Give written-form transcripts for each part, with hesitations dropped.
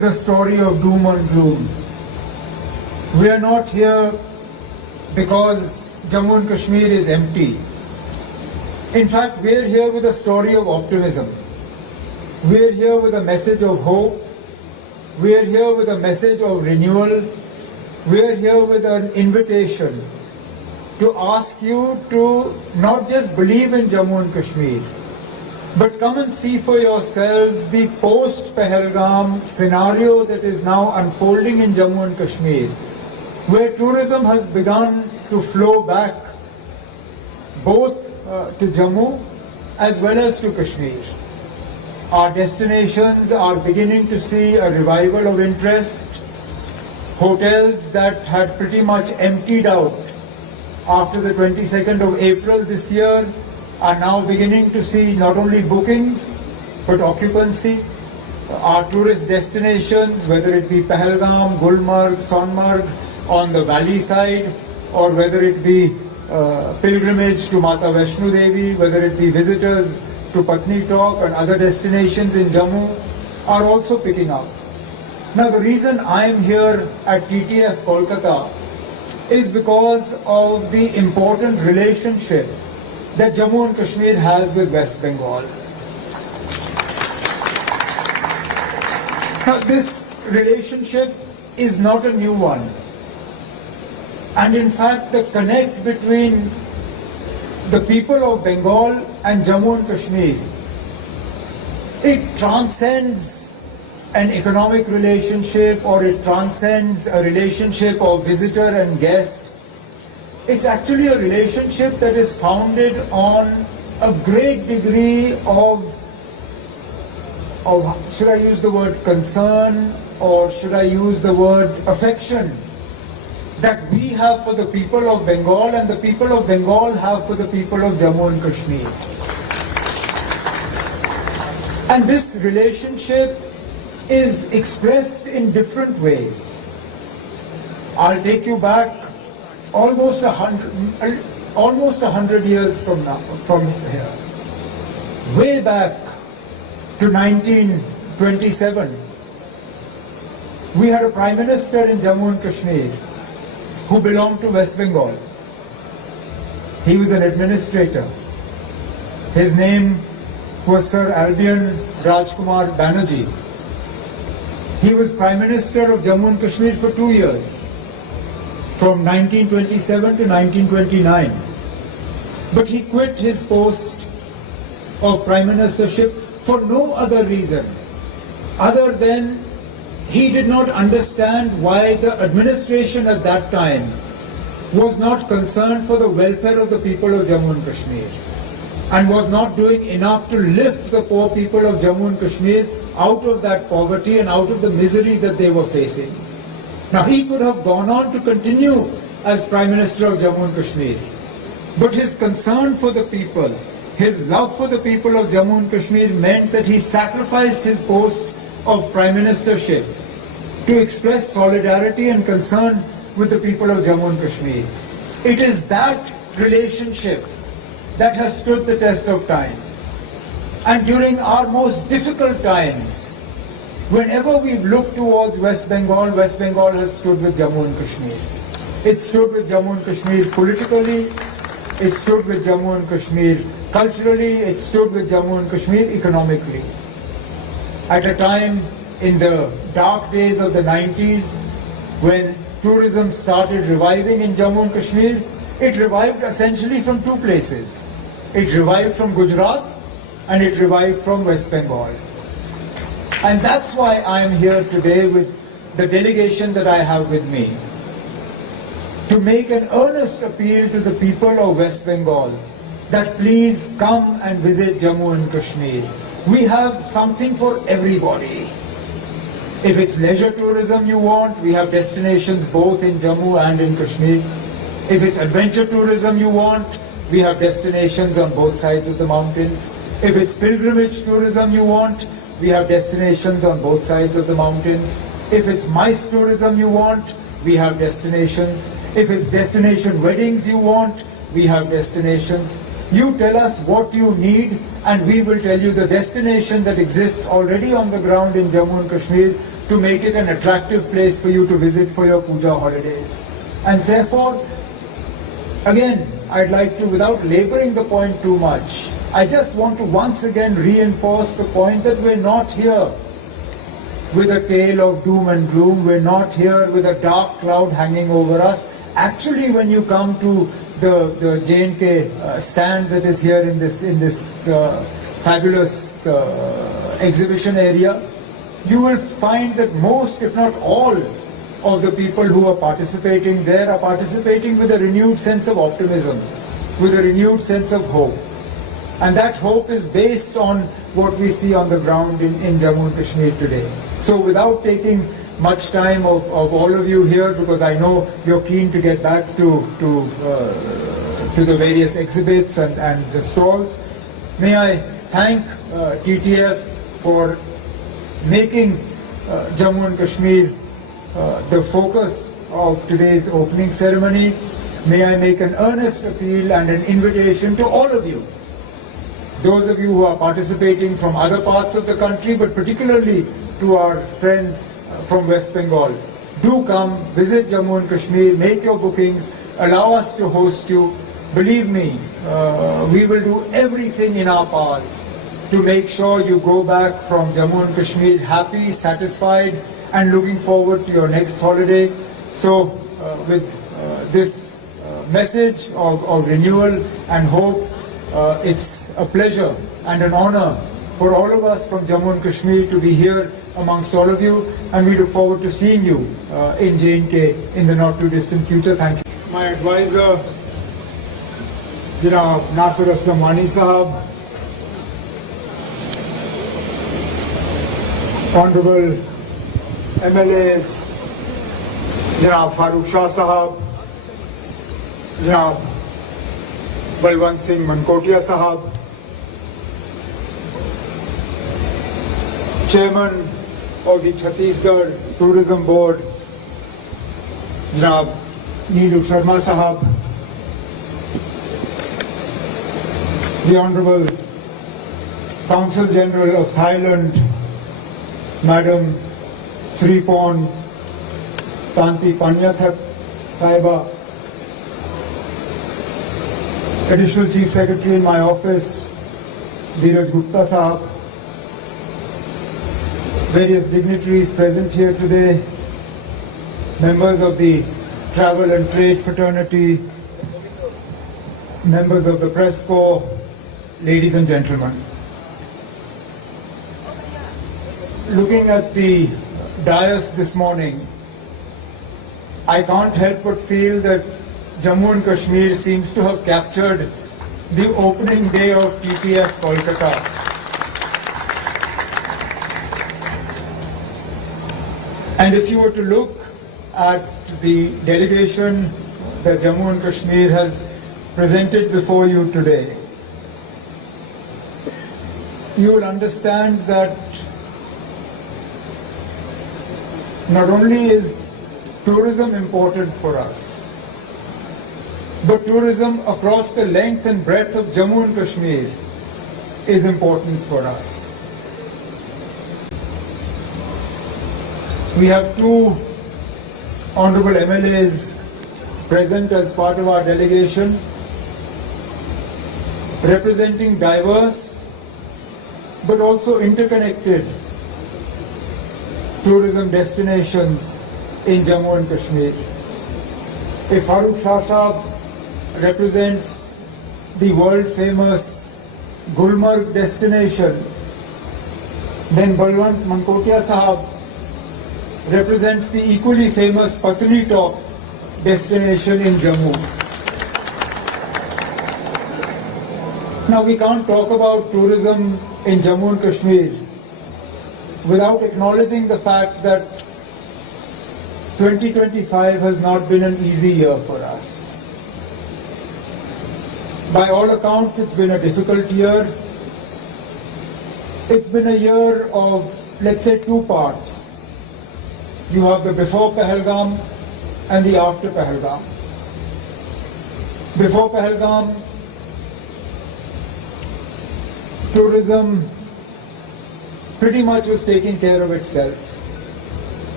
The story of doom and gloom. We are not here because Jammu and Kashmir is empty. In fact, we are here with a story of optimism. We are here with a message of hope. We are here with a message of renewal. We are here with an invitation to ask you to not just believe in Jammu and Kashmir, but come and see for yourselves the post-Pahalgam scenario that is now unfolding in Jammu and Kashmir, where tourism has begun to flow back both to Jammu as well as to Kashmir. Our destinations are beginning to see a revival of interest. Hotels that had pretty much emptied out after the 22nd of April this year are now beginning to see not only bookings but occupancy. Our tourist destinations, whether it be Pahalgam, Gulmarg, Sonmarg on the valley side, or whether it be pilgrimage to Mata Vaishno Devi, whether it be visitors to Patni Top and other destinations in Jammu, are also picking up. Now the reason I am here at TTF Kolkata is because of the important relationship that Jammu and Kashmir has with West Bengal. Now this relationship is not a new one. And in fact, the connect between the people of Bengal and Jammu and Kashmir, it transcends an economic relationship, or it transcends a relationship of visitor and guest. It's actually a relationship that is founded on a great degree of should I use the word concern, or should I use the word affection, that we have for the people of Bengal and the people of Bengal have for the people of Jammu and Kashmir. And this relationship is expressed in different ways. I'll take you back almost 100 years from here, way back to 1927. We had a Prime Minister in Jammu and Kashmir who belonged to West Bengal. He was an administrator. His name was Sir Albion Rajkumar Banerjee. He was Prime Minister of Jammu and Kashmir for 2 years, from 1927 to 1929. But he quit his post of Prime Ministership for no other reason other than he did not understand why the administration at that time was not concerned for the welfare of the people of Jammu and Kashmir and was not doing enough to lift the poor people of Jammu and Kashmir out of that poverty and out of the misery that they were facing. Now he could have gone on to continue as Prime Minister of Jammu and Kashmir, but his concern for the people, his love for the people of Jammu and Kashmir meant that he sacrificed his post of Prime Ministership to express solidarity and concern with the people of Jammu and Kashmir. It is that relationship that has stood the test of time. And during our most difficult times, whenever we've looked towards West Bengal has stood with Jammu and Kashmir. It stood with Jammu and Kashmir politically, it stood with Jammu and Kashmir culturally, it stood with Jammu and Kashmir economically. At a time in the dark days of the 90s, when tourism started reviving in Jammu and Kashmir, it revived essentially from two places. It revived from Gujarat and it revived from West Bengal. And that's why I am here today with the delegation that I have with me, to make an earnest appeal to the people of West Bengal that please come and visit Jammu and Kashmir. We have something for everybody. If it's leisure tourism you want, we have destinations both in Jammu and in Kashmir. If it's adventure tourism you want, we have destinations on both sides of the mountains. If it's pilgrimage tourism you want, we have destinations on both sides of the mountains. If it's MICE tourism you want, we have destinations. If it's destination weddings you want, we have destinations. You tell us what you need and we will tell you the destination that exists already on the ground in Jammu and Kashmir to make it an attractive place for you to visit for your puja holidays. And therefore, again, I'd like to, without laboring the point too much, I just want to once again reinforce the point that we're not here with a tale of doom and gloom. We're not here with a dark cloud hanging over us. Actually, when you come to the J&K stand that is here in this fabulous exhibition area, you will find that most, if not all, of the people who are participating there are participating with a renewed sense of optimism, with a renewed sense of hope. And that hope is based on what we see on the ground in Jammu and Kashmir today. So without taking much time of all of you here, because I know you're keen to get back to the various exhibits and the stalls, may I thank TTF for making Jammu and Kashmir the focus of today's opening ceremony. May I make an earnest appeal and an invitation to all of you, those of you who are participating from other parts of the country, but particularly to our friends from West Bengal. Do come, visit Jammu and Kashmir, make your bookings, allow us to host you. Believe me, we will do everything in our powers to make sure you go back from Jammu and Kashmir happy, satisfied, and looking forward to your next holiday. So with this message of renewal and hope, it's a pleasure and an honor for all of us from Jammu and Kashmir to be here amongst all of you, and we look forward to seeing you in J&K in the not too distant future. Thank you. My advisor, Janab Nasir Aslam Wani Sahab, Honorable MLAs, Janab Farooq Shah Sahab, Janab Balwant Singh Mankotia Sahab, Chairman of the Chhattisgarh Tourism Board, Janab Neelu Sharma Sahab, the Honorable Consul General of Thailand, Madam Sripon Tanti Panyathap Saiba, Additional Chief Secretary in my office, Dheeraj Gupta Sahab, various dignitaries present here today, members of the Travel and Trade Fraternity, members of the Press Corps, ladies and gentlemen. Looking at the dais this morning, I can't help but feel that Jammu and Kashmir seems to have captured the opening day of TTF Kolkata. And if you were to look at the delegation that Jammu and Kashmir has presented before you today, you will understand that not only is tourism important for us, but tourism across the length and breadth of Jammu and Kashmir is important for us. We have two honorable MLAs present as part of our delegation, representing diverse but also interconnected tourism destinations in Jammu and Kashmir. If Farooq Shah Sahab represents the world famous Gulmarg destination, then Balwant Mankotia Sahab represents the equally famous Patni Top destination in Jammu. Now we can't talk about tourism in Jammu and Kashmir without acknowledging the fact that 2025 has not been an easy year for us. By all accounts, it's been a difficult year. It's been a year of, let's say, two parts. You have the before Pahalgam and the after Pahalgam. Before Pahalgam, tourism pretty much was taking care of itself.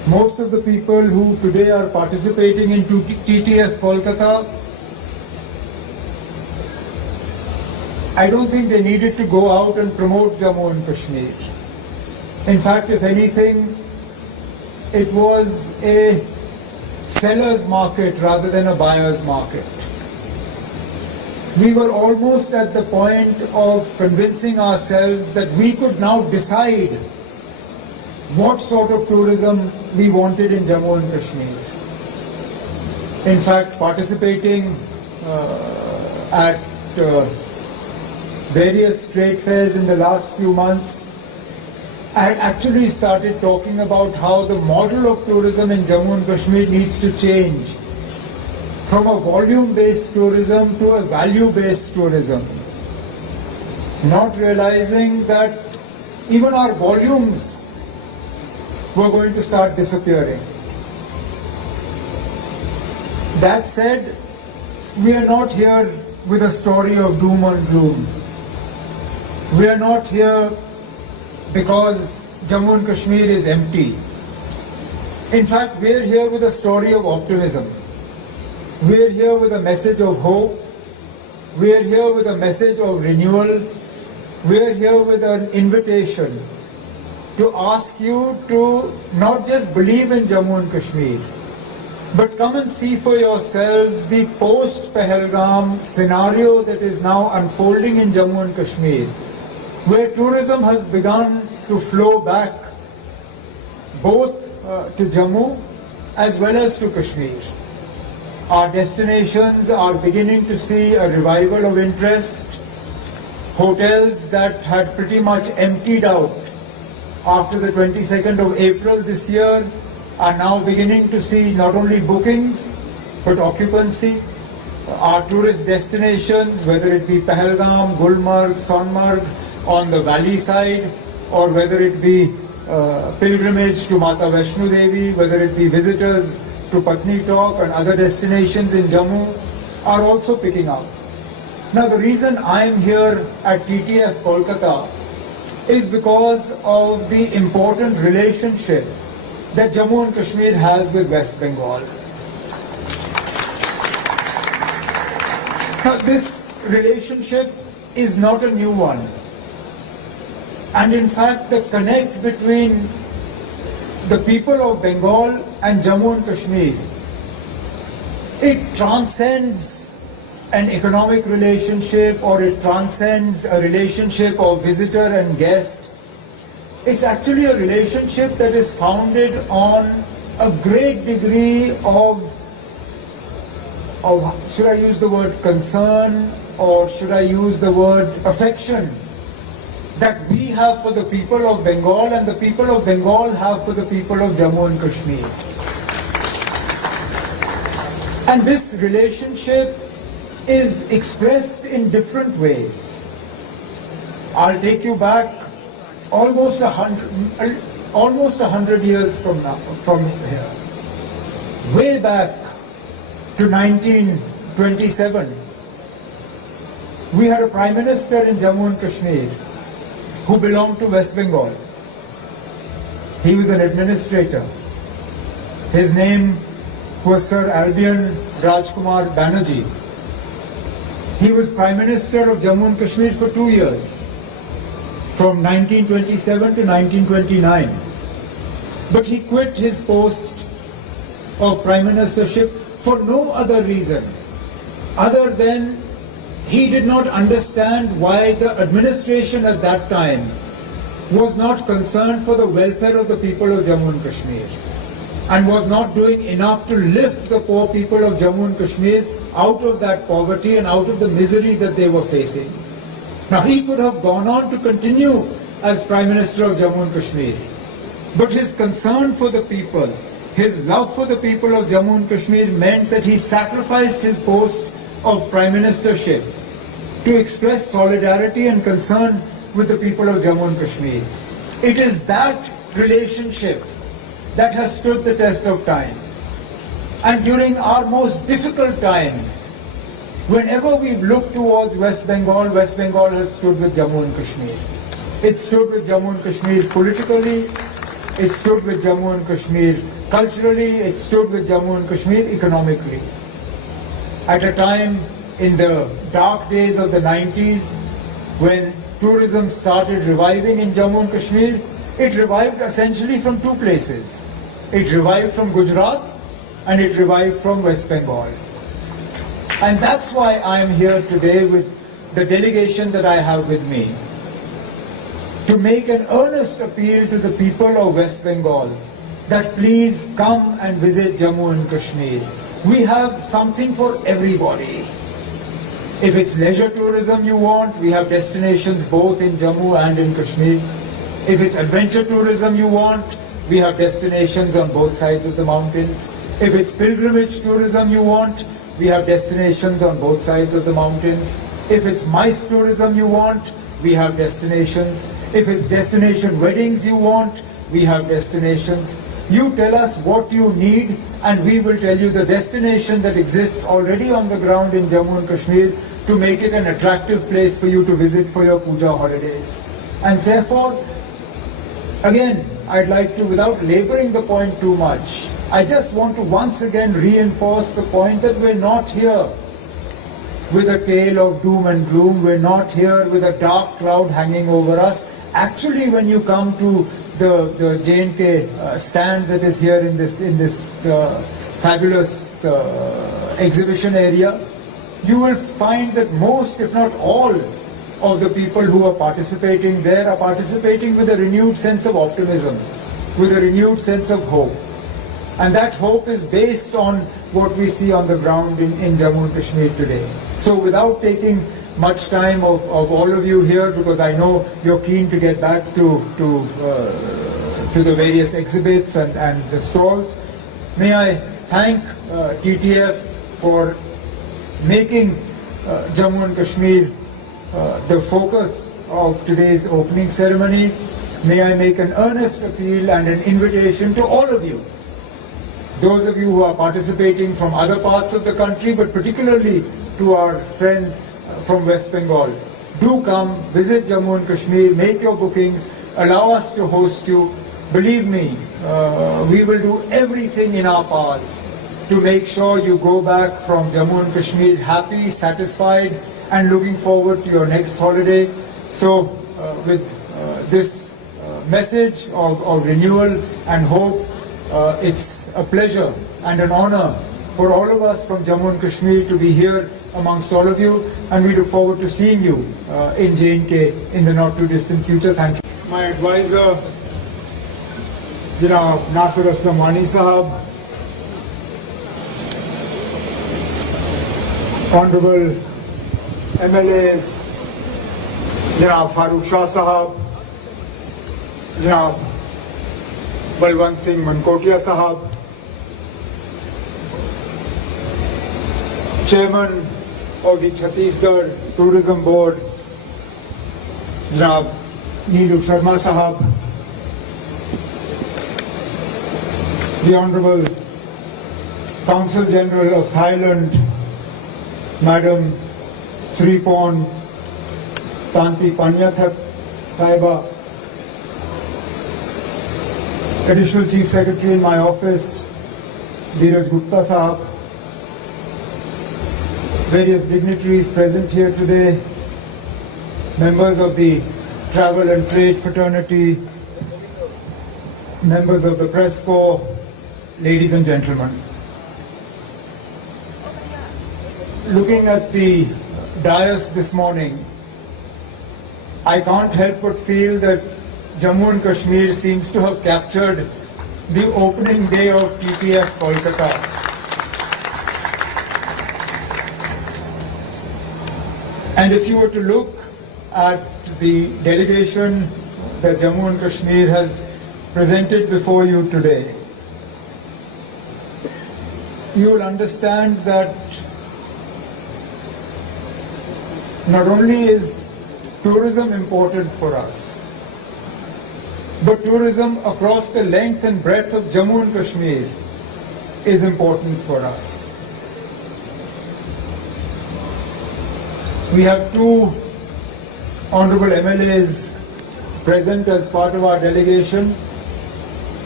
Most of the people who today are participating in TTF Kolkata, I don't think they needed to go out and promote Jammu and Kashmir. In fact, if anything, it was a seller's market rather than a buyer's market. We were almost at the point of convincing ourselves that we could now decide what sort of tourism we wanted in Jammu and Kashmir. In fact, participating at various trade fairs in the last few months, I had actually started talking about how the model of tourism in Jammu and Kashmir needs to change from a volume-based tourism to a value-based tourism. Not realizing that even our volumes were going to start disappearing. That said, we are not here with a story of doom and gloom. We are not here because Jammu and Kashmir is empty. In fact, we are here with a story of optimism. We are here with a message of hope. We are here with a message of renewal. We are here with an invitation to ask you to not just believe in Jammu and Kashmir, but come and see for yourselves the post-Pahalgam scenario that is now unfolding in Jammu and Kashmir, where tourism has begun to flow back both to Jammu as well as to Kashmir. Our destinations are beginning to see a revival of interest. Hotels that had pretty much emptied out after the 22nd of April this year are now beginning to see not only bookings but occupancy. Our tourist destinations, whether it be Pahalgam, Gulmarg, Sonmarg on the valley side, or whether it be pilgrimage to Mata Vaishno Devi, whether it be visitors to Patni Talk and other destinations in Jammu, are also picking up. Now, the reason I am here at TTF Kolkata is because of the important relationship that Jammu and Kashmir has with West Bengal. Now, this relationship is not a new one. And in fact, the connect between the people of Bengal and Jammu and Kashmir, it transcends an economic relationship, or it transcends a relationship of visitor and guest. It's actually a relationship that is founded on a great degree of should I use the word concern, or should I use the word affection, that we have for the people of Bengal and the people of Bengal have for the people of Jammu and Kashmir. And this relationship is expressed in different ways. I'll take you back almost 100 years from here. Way back to 1927, we had a Prime Minister in Jammu and Kashmir who belonged to West Bengal. He was an administrator. His name was Sir Albion Rajkumar Banerjee. He was Prime Minister of Jammu and Kashmir for 2 years, from 1927 to 1929. But he quit his post of Prime Ministership for no other reason other than he did not understand why the administration at that time was not concerned for the welfare of the people of Jammu and Kashmir and was not doing enough to lift the poor people of Jammu and Kashmir out of that poverty and out of the misery that they were facing. Now, he could have gone on to continue as Prime Minister of Jammu and Kashmir, but his concern for the people, his love for the people of Jammu and Kashmir meant that he sacrificed his post of Prime Ministership to express solidarity and concern with the people of Jammu and Kashmir. It is that relationship that has stood the test of time. And during our most difficult times, whenever we've looked towards West Bengal has stood with Jammu and Kashmir. It stood with Jammu and Kashmir politically, it stood with Jammu and Kashmir culturally, it stood with Jammu and Kashmir economically. At a time in the dark days of the 90s, when tourism started reviving in Jammu and Kashmir, it revived essentially from two places. It revived from Gujarat and it revived from West Bengal. And that's why I am here today with the delegation that I have with me, to make an earnest appeal to the people of West Bengal that please come and visit Jammu and Kashmir. We have something for everybody. If it's leisure tourism you want, we have destinations both in Jammu and in Kashmir. If it's adventure tourism you want, we have destinations on both sides of the mountains. If it's pilgrimage tourism you want, we have destinations on both sides of the mountains. If it's MICE tourism you want, we have destinations. If it's destination weddings you want, we have destinations. You tell us what you need and we will tell you the destination that exists already on the ground in Jammu and Kashmir to make it an attractive place for you to visit for your puja holidays. And therefore, again, I'd like to, without laboring the point too much, I just want to once again reinforce the point that we're not here with a tale of doom and gloom. We're not here with a dark cloud hanging over us. Actually, when you come to the J&K stand that is here in this fabulous exhibition area, you will find that most, if not all, of the people who are participating there are participating with a renewed sense of optimism, with a renewed sense of hope. And that hope is based on what we see on the ground in Jammu and Kashmir today. So without taking much time of all of you here, because I know you're keen to get back to the various exhibits and the stalls, may I thank TTF for making Jammu and Kashmir the focus of today's opening ceremony. May I make an earnest appeal and an invitation to all of you, those of you who are participating from other parts of the country, but particularly to our friends from West Bengal. Do come, visit Jammu and Kashmir, make your bookings, allow us to host you. Believe me, we will do everything in our powers to make sure you go back from Jammu and Kashmir happy, satisfied, and looking forward to your next holiday. So with this message of renewal and hope, it's a pleasure and an honor for all of us from Jammu and Kashmir to be here amongst all of you, and we look forward to seeing you in J&K in the not too distant future. Thank you. My advisor, Janab Nasir Aslam Wani Sahab, Honorable MLAs, Janab Farooq Shah Sahab, Janab Balwant Singh Mankotia Sahab, Chairman of the Chhattisgarh Tourism Board, Janab Neelu Sharma Sahab, the Honorable Consul General of Thailand, Madam Sripon Tanti Panyathap Saiba, Additional Chief Secretary in my office, Dheeraj Gupta Sahab, various dignitaries present here today, members of the Travel and Trade Fraternity, members of the Press Corps, ladies and gentlemen. Looking at the dais this morning, I can't help but feel that Jammu and Kashmir seems to have captured the opening day of TTF Kolkata. And if you were to look at the delegation that Jammu and Kashmir has presented before you today, you will understand that not only is tourism important for us, but tourism across the length and breadth of Jammu and Kashmir is important for us. We have two honorable MLAs present as part of our delegation.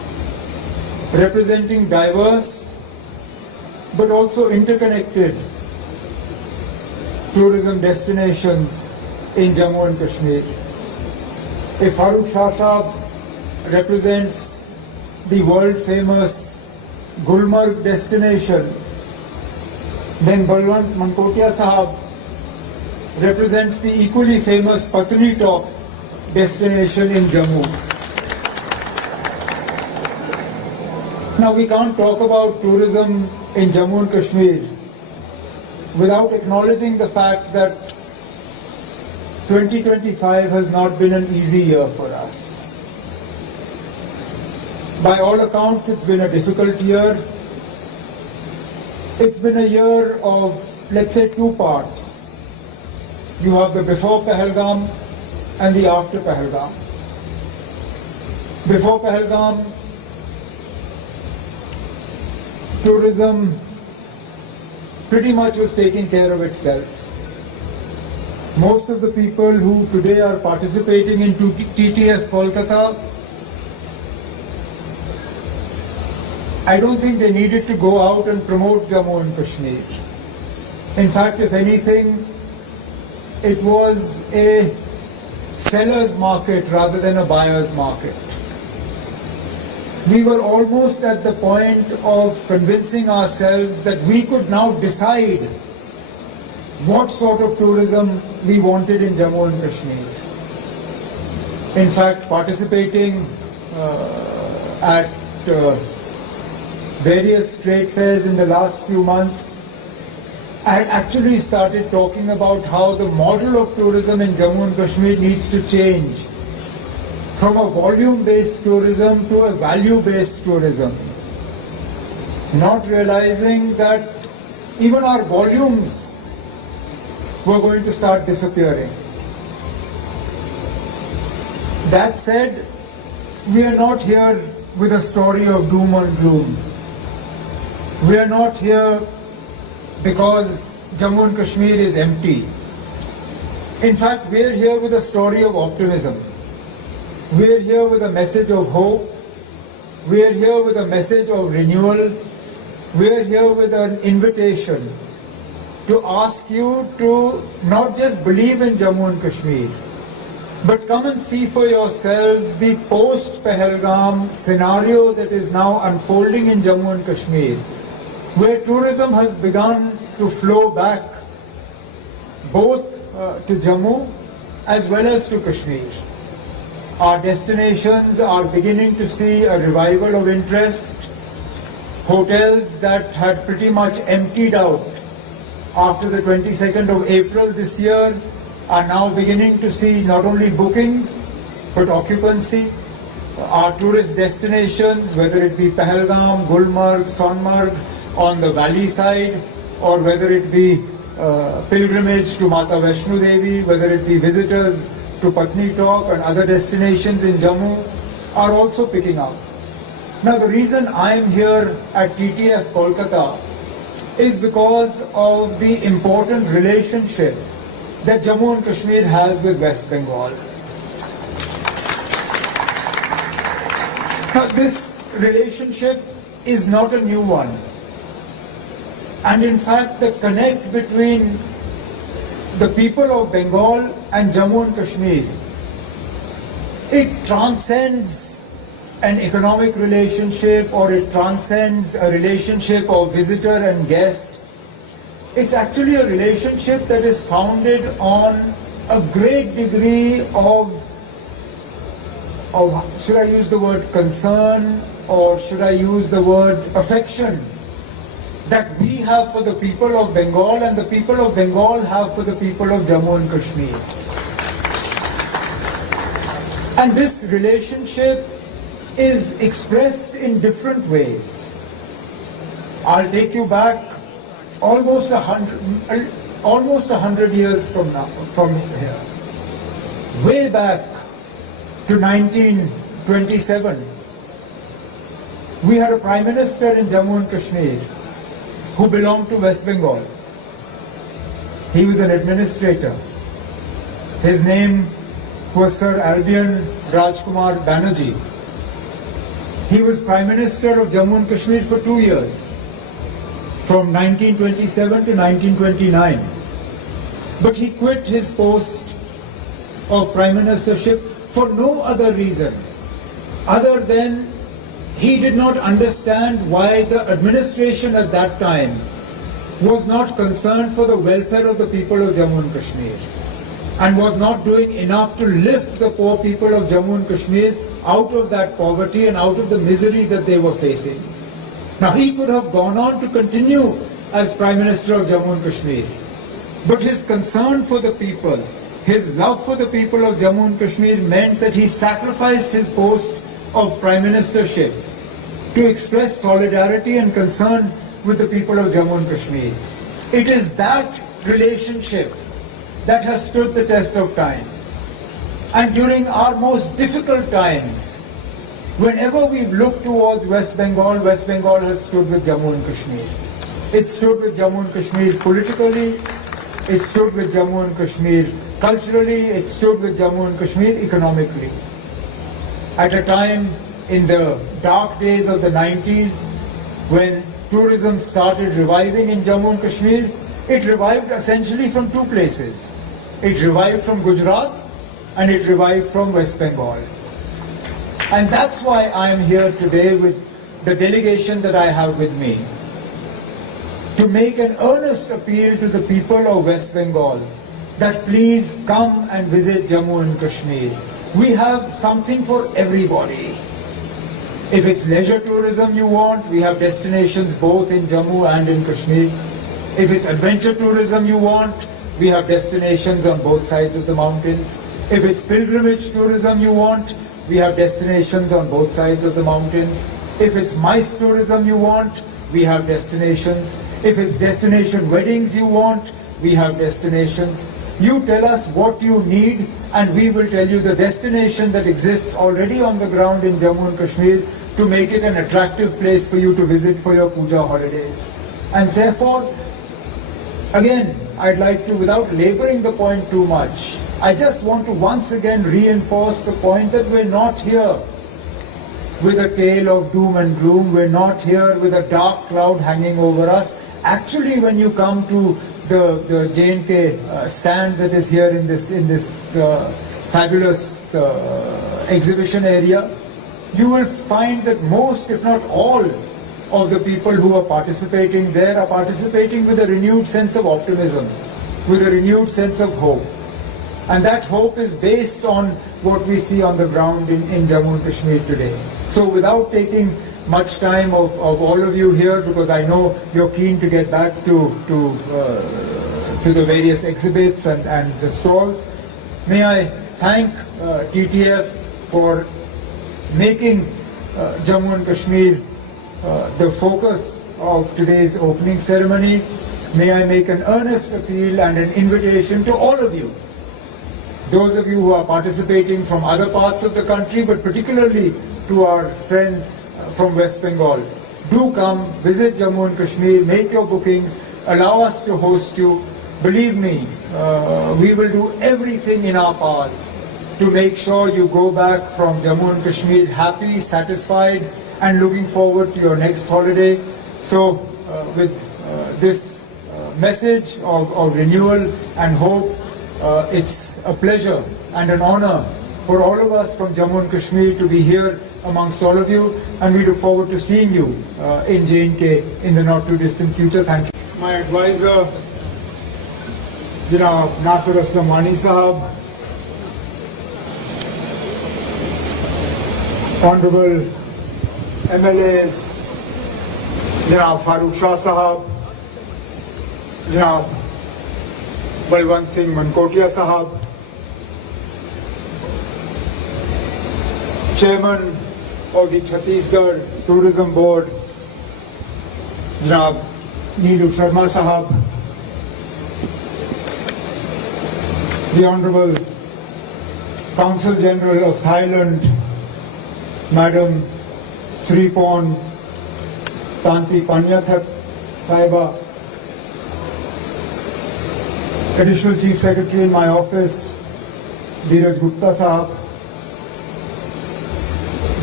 representing diverse but also interconnected tourism destinations in Jammu and Kashmir. If Farooq Shah Sahab represents the world famous Gulmarg destination, then Balwant Mankotia Sahab represents the equally famous Patni Top destination in Jammu. Now we can't talk about tourism in Jammu and Kashmir without acknowledging the fact that 2025 has not been an easy year for us. By all accounts, it's been a difficult year. It's been a year of, let's say, two parts. You have the before Pahalgam and the after Pahalgam. Before Pahalgam, tourism pretty much was taking care of itself. Most of the people who today are participating in TTF Kolkata, I don't think they needed to go out and promote Jammu and Kashmir. In fact, if anything, it was a seller's market rather than a buyer's market. We were almost at the point of convincing ourselves that we could now decide what sort of tourism we wanted in Jammu and Kashmir. In fact, participating at various trade fairs in the last few months, I had actually started talking about how the model of tourism in Jammu and Kashmir needs to change from a volume-based tourism to a value-based tourism. Not realizing that even our volumes were going to start disappearing. That said, we are not here with a story of doom and gloom. We are not here because Jammu and Kashmir is empty. In fact, we are here with a story of optimism. We are here with a message of hope. We are here with a message of renewal. We are here with an invitation to ask you to not just believe in Jammu and Kashmir, but come and see for yourselves the post-Pahalgam scenario that is now unfolding in Jammu and Kashmir, where tourism has begun to flow back both to Jammu as well as to Kashmir. Our destinations are beginning to see a revival of interest. Hotels that had pretty much emptied out after the 22nd of April this year are now beginning to see not only bookings but occupancy. Our tourist destinations, whether it be Pahalgam, Gulmarg, Sonmarg on the valley side, or whether it be pilgrimage to Mata Vaishno Devi, whether it be visitors to Patni Top and other destinations in Jammu, are also picking up. Now the reason I am here at TTF Kolkata is because of the important relationship that Jammu and Kashmir has with West Bengal. Now this relationship is not a new one. And in fact, the connect between the people of Bengal and Jammu and Kashmir, it transcends an economic relationship, or it transcends a relationship of visitor and guest. It's actually a relationship that is founded on a great degree of should I use the word concern, or should I use the word affection, that we have for the people of Bengal and the people of Bengal have for the people of Jammu and Kashmir. And this relationship is expressed in different ways. I'll take you back almost 100 years from here. Way back to 1927, we had a Prime Minister in Jammu and Kashmir who belonged to West Bengal. He was an administrator. His name was Sir Albion Rajkumar Banerjee. He was Prime Minister of Jammu and Kashmir for 2 years, from 1927 to 1929. But he quit his post of Prime Ministership for no other reason other than he did not understand why the administration at that time was not concerned for the welfare of the people of Jammu and Kashmir and was not doing enough to lift the poor people of Jammu and Kashmir out of that poverty and out of the misery that they were facing. Now he could have gone on to continue as Prime Minister of Jammu and Kashmir, but his concern for the people, his love for the people of Jammu and Kashmir meant that he sacrificed his post of Prime Ministership to express solidarity and concern with the people of Jammu and Kashmir. It is that relationship that has stood the test of time. And during our most difficult times, whenever we've looked towards West Bengal has stood with Jammu and Kashmir. It stood with Jammu and Kashmir politically, it stood with Jammu and Kashmir culturally, it stood with Jammu and Kashmir economically. At a time in the dark days of the 90s, when tourism started reviving in Jammu and Kashmir, it revived essentially from two places. It revived from Gujarat and it revived from West Bengal. And that's why I am here today with the delegation that I have with me, to make an earnest appeal to the people of West Bengal that please come and visit Jammu and Kashmir. We have something for everybody. If it's leisure tourism you want, we have destinations both in Jammu and in Kashmir. If it's adventure tourism you want, we have destinations on both sides of the mountains. If it's pilgrimage tourism you want, we have destinations on both sides of the mountains. If it's MICE tourism you want, we have destinations. If it's destination weddings you want, we have destinations. You tell us what you need and we will tell you the destination that exists already on the ground in Jammu and Kashmir to make it an attractive place for you to visit for your puja holidays. And therefore, again, I'd like to, without laboring the point too much, I just want to once again reinforce the point that we're not here with a tale of doom and gloom. We're not here with a dark cloud hanging over us. Actually, when you come to the J&K stand that is here in this fabulous exhibition area, you will find that most, if not all, of the people who are participating there are participating with a renewed sense of optimism, with a renewed sense of hope. And that hope is based on what we see on the ground in Jammu and Kashmir today. So without taking much time of all of you here, because I know you're keen to get back to the various exhibits and the stalls, may I thank TTF for making Jammu and Kashmir the focus of today's opening ceremony. May I make an earnest appeal and an invitation to all of you, those of you who are participating from other parts of the country, but particularly to our friends from West Bengal. Do come, visit Jammu and Kashmir, make your bookings, allow us to host you. Believe me, we will do everything in our powers to make sure you go back from Jammu and Kashmir happy, satisfied, and looking forward to your next holiday. So with this message of renewal and hope, it's a pleasure and an honor for all of us from Jammu and Kashmir to be here amongst all of you, and we look forward to seeing you in J&K in the not too distant future. Thank you. My advisor, Janab Nasir Aslam Wani Sahab, Honorable MLAs, Janab Farooq Shah Sahab, Janab Balwant Singh Mankotia Sahab, Chairman of the Chhattisgarh Tourism Board, Janab Neelu Sharma Sahab, the Honorable Consul General of Thailand, Madam Sripon Tanti Panyathak Saiba, Additional Chief Secretary in my office, Dheeraj Gupta Sahab,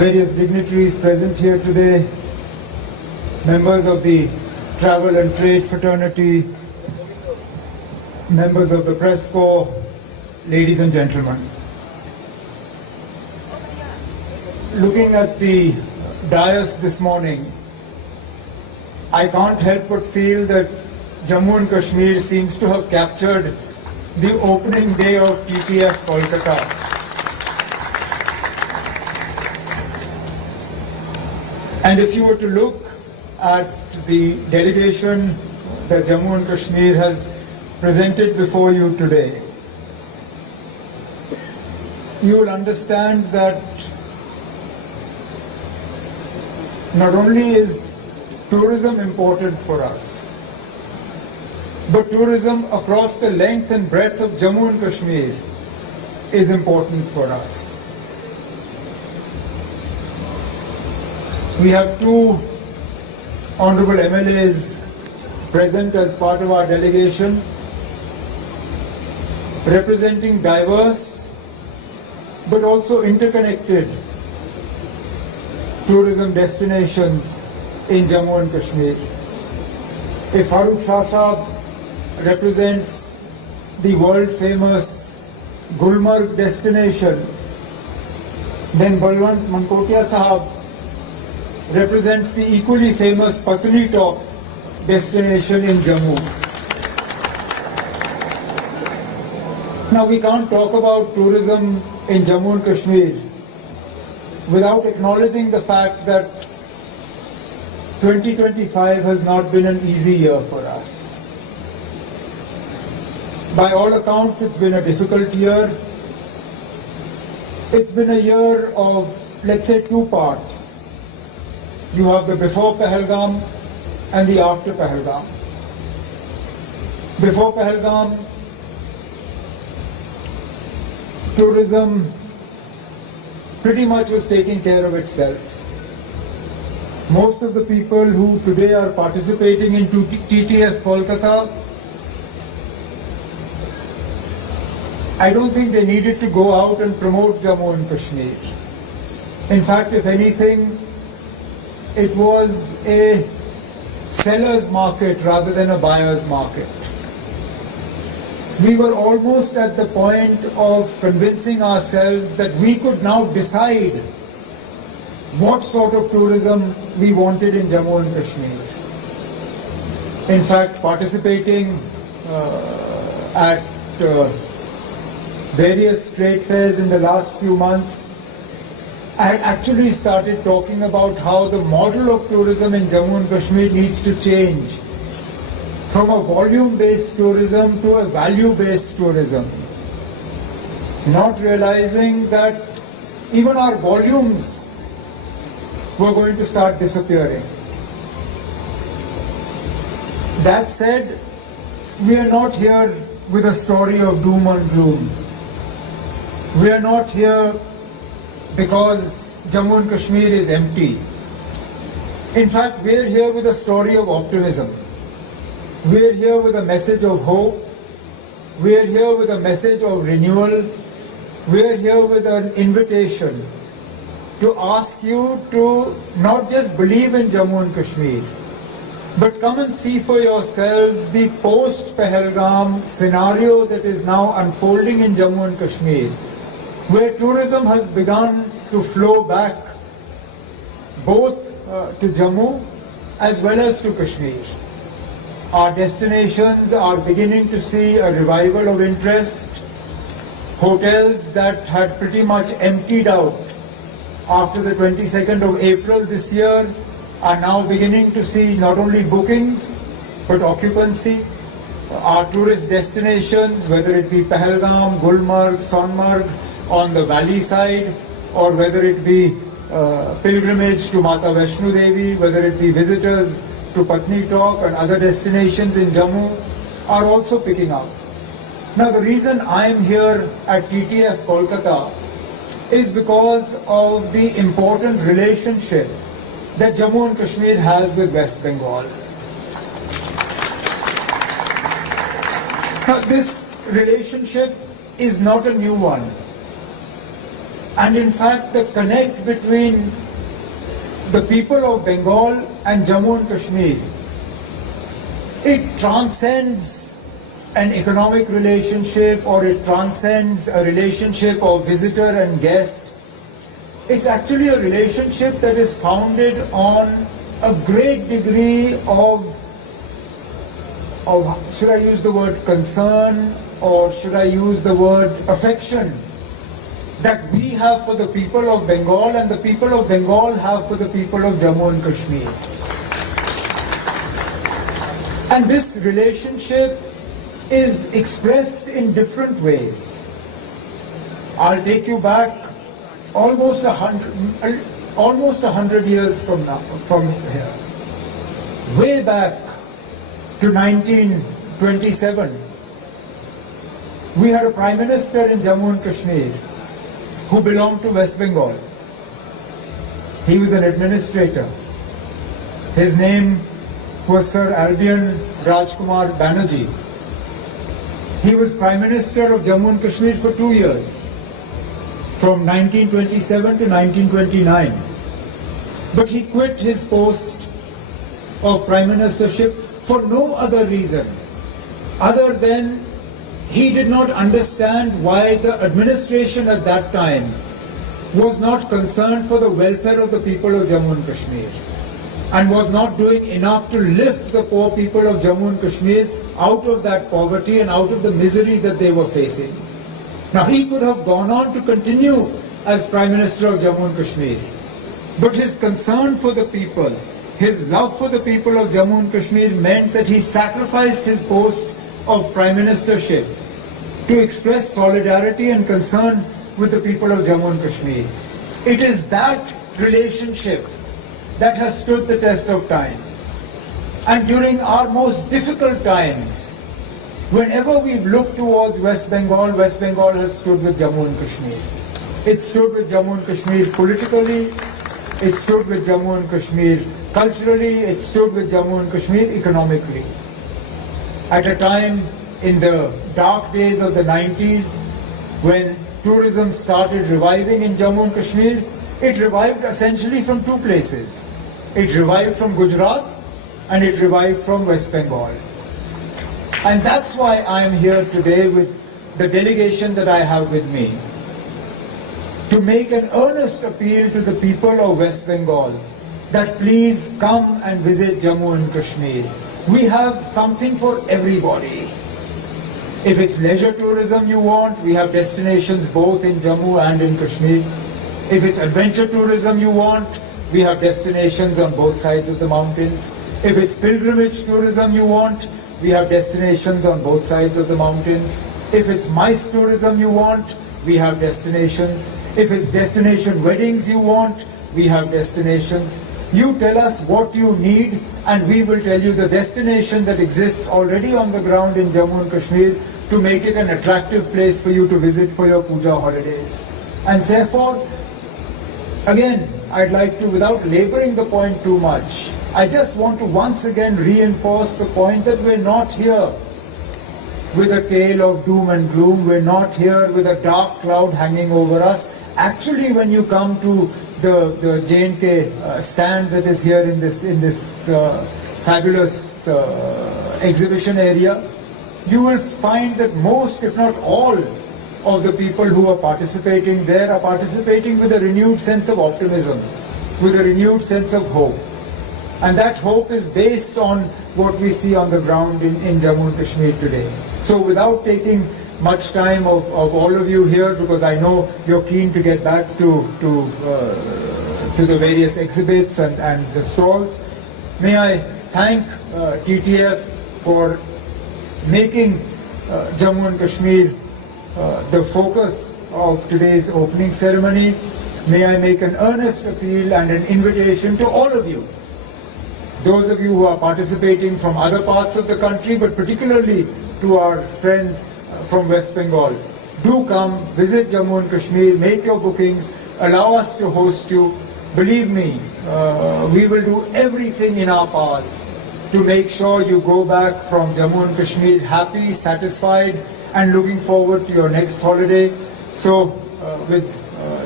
various dignitaries present here today, members of the travel and trade fraternity, members of the press corps, ladies and gentlemen. Looking at the dais this morning, I can't help but feel that Jammu and Kashmir seems to have captured the opening day of TTF Kolkata. And if you were to look at the delegation that Jammu and Kashmir has presented before you today, you will understand that not only is tourism important for us, but tourism across the length and breadth of Jammu and Kashmir is important for us. We have two honorable MLAs present as part of our delegation, representing diverse but also interconnected tourism destinations in Jammu and Kashmir. If Farooq Shah Sahab represents the world famous Gulmarg destination, then Balwant Mankotia Sahab represents the equally famous Patni Top destination in Jammu. Now we can't talk about tourism in Jammu and Kashmir without acknowledging the fact that 2025 has not been an easy year for us. By all accounts, it's been a difficult year. It's been a year of, let's say, two parts. You have the before Pahalgam and the after Pahalgam. Before Pahalgam, tourism pretty much was taking care of itself. Most of the people who today are participating in TTF Kolkata, I don't think they needed to go out and promote Jammu and Kashmir. In fact, if anything, it was a seller's market rather than a buyer's market. We were almost at the point of convincing ourselves that we could now decide what sort of tourism we wanted in Jammu and Kashmir. In fact, participating at various trade fairs in the last few months, I had actually started talking about how the model of tourism in Jammu and Kashmir needs to change from a volume-based tourism to a value-based tourism. Not realizing that even our volumes were going to start disappearing. That said, we are not here with a story of doom and gloom. We are not here because Jammu and Kashmir is empty. In fact, we are here with a story of optimism. We are here with a message of hope. We are here with a message of renewal. We are here with an invitation to ask you to not just believe in Jammu and Kashmir, but come and see for yourselves the post-Pahalgam scenario that is now unfolding in Jammu and Kashmir, where tourism has begun to flow back both to Jammu as well as to Kashmir. Our destinations are beginning to see a revival of interest. Hotels that had pretty much emptied out after the 22nd of April this year are now beginning to see not only bookings but occupancy. Our tourist destinations, whether it be Pahalgam, Gulmarg, Sonmarg on the valley side, or whether it be pilgrimage to Mata Vaishno Devi, whether it be visitors to Patni Top and other destinations in Jammu, are also picking up. Now the reason I am here at TTF Kolkata is because of the important relationship that Jammu and Kashmir has with West Bengal. Now this relationship is not a new one. And in fact, the connect between the people of Bengal and Jammu and Kashmir, it transcends an economic relationship, or it transcends a relationship of visitor and guest. It's actually a relationship that is founded on a great degree of should I use the word concern, or should I use the word affection, that we have for the people of Bengal and the people of Bengal have for the people of Jammu and Kashmir. And this relationship is expressed in different ways. I'll take you back almost 100 years from here. Way back to 1927, we had a Prime Minister in Jammu and Kashmir who belonged to West Bengal. He was an administrator. His name was Sir Albion Rajkumar Banerjee. He was Prime Minister of Jammu and Kashmir for 2 years, from 1927 to 1929. But he quit his post of Prime Ministership for no other reason other than he did not understand why the administration at that time was not concerned for the welfare of the people of Jammu and Kashmir, and was not doing enough to lift the poor people of Jammu and Kashmir out of that poverty and out of the misery that they were facing. Now, he could have gone on to continue as Prime Minister of Jammu and Kashmir, but his concern for the people, his love for the people of Jammu and Kashmir meant that he sacrificed his post of Prime Ministership to express solidarity and concern with the people of Jammu and Kashmir. It is that relationship that has stood the test of time. And during our most difficult times, whenever we've looked towards West Bengal has stood with Jammu and Kashmir. It stood with Jammu and Kashmir politically, it stood with Jammu and Kashmir culturally, it stood with Jammu and Kashmir economically. At a time in the dark days of the 90s, when tourism started reviving in Jammu and Kashmir, it revived essentially from two places. It revived from Gujarat and it revived from West Bengal. And that's why I am here today with the delegation that I have with me, to make an earnest appeal to the people of West Bengal that please come and visit Jammu and Kashmir. We have something for everybody. If it's leisure tourism you want, we have destinations both in Jammu and in Kashmir. If it's adventure tourism you want, we have destinations on both sides of the mountains. If it's pilgrimage tourism you want, we have destinations on both sides of the mountains. If it's MICE tourism you want, we have destinations. If it's destination weddings you want, we have destinations. You tell us what you need and we will tell you the destination that exists already on the ground in Jammu and Kashmir to make it an attractive place for you to visit for your puja holidays. And therefore, again, I'd like to, without laboring the point too much, I just want to once again reinforce the point that we're not here with a tale of doom and gloom. We're not here with a dark cloud hanging over us. Actually, when you come to the J&K stand that is here in this fabulous exhibition area, you will find that most, if not all, of the people who are participating there are participating with a renewed sense of optimism, with a renewed sense of hope. And that hope is based on what we see on the ground in Jammu and Kashmir today. So without taking much time of all of you here, because I know you're keen to get back to the various exhibits and the stalls, may I thank TTF for making Jammu and Kashmir the focus of today's opening ceremony. May I make an earnest appeal and an invitation to all of you, those of you who are participating from other parts of the country, but particularly to our friends from West Bengal. Do come, visit Jammu and Kashmir, make your bookings, allow us to host you. Believe me, we will do everything in our powers to make sure you go back from Jammu and Kashmir happy, satisfied, and looking forward to your next holiday. So with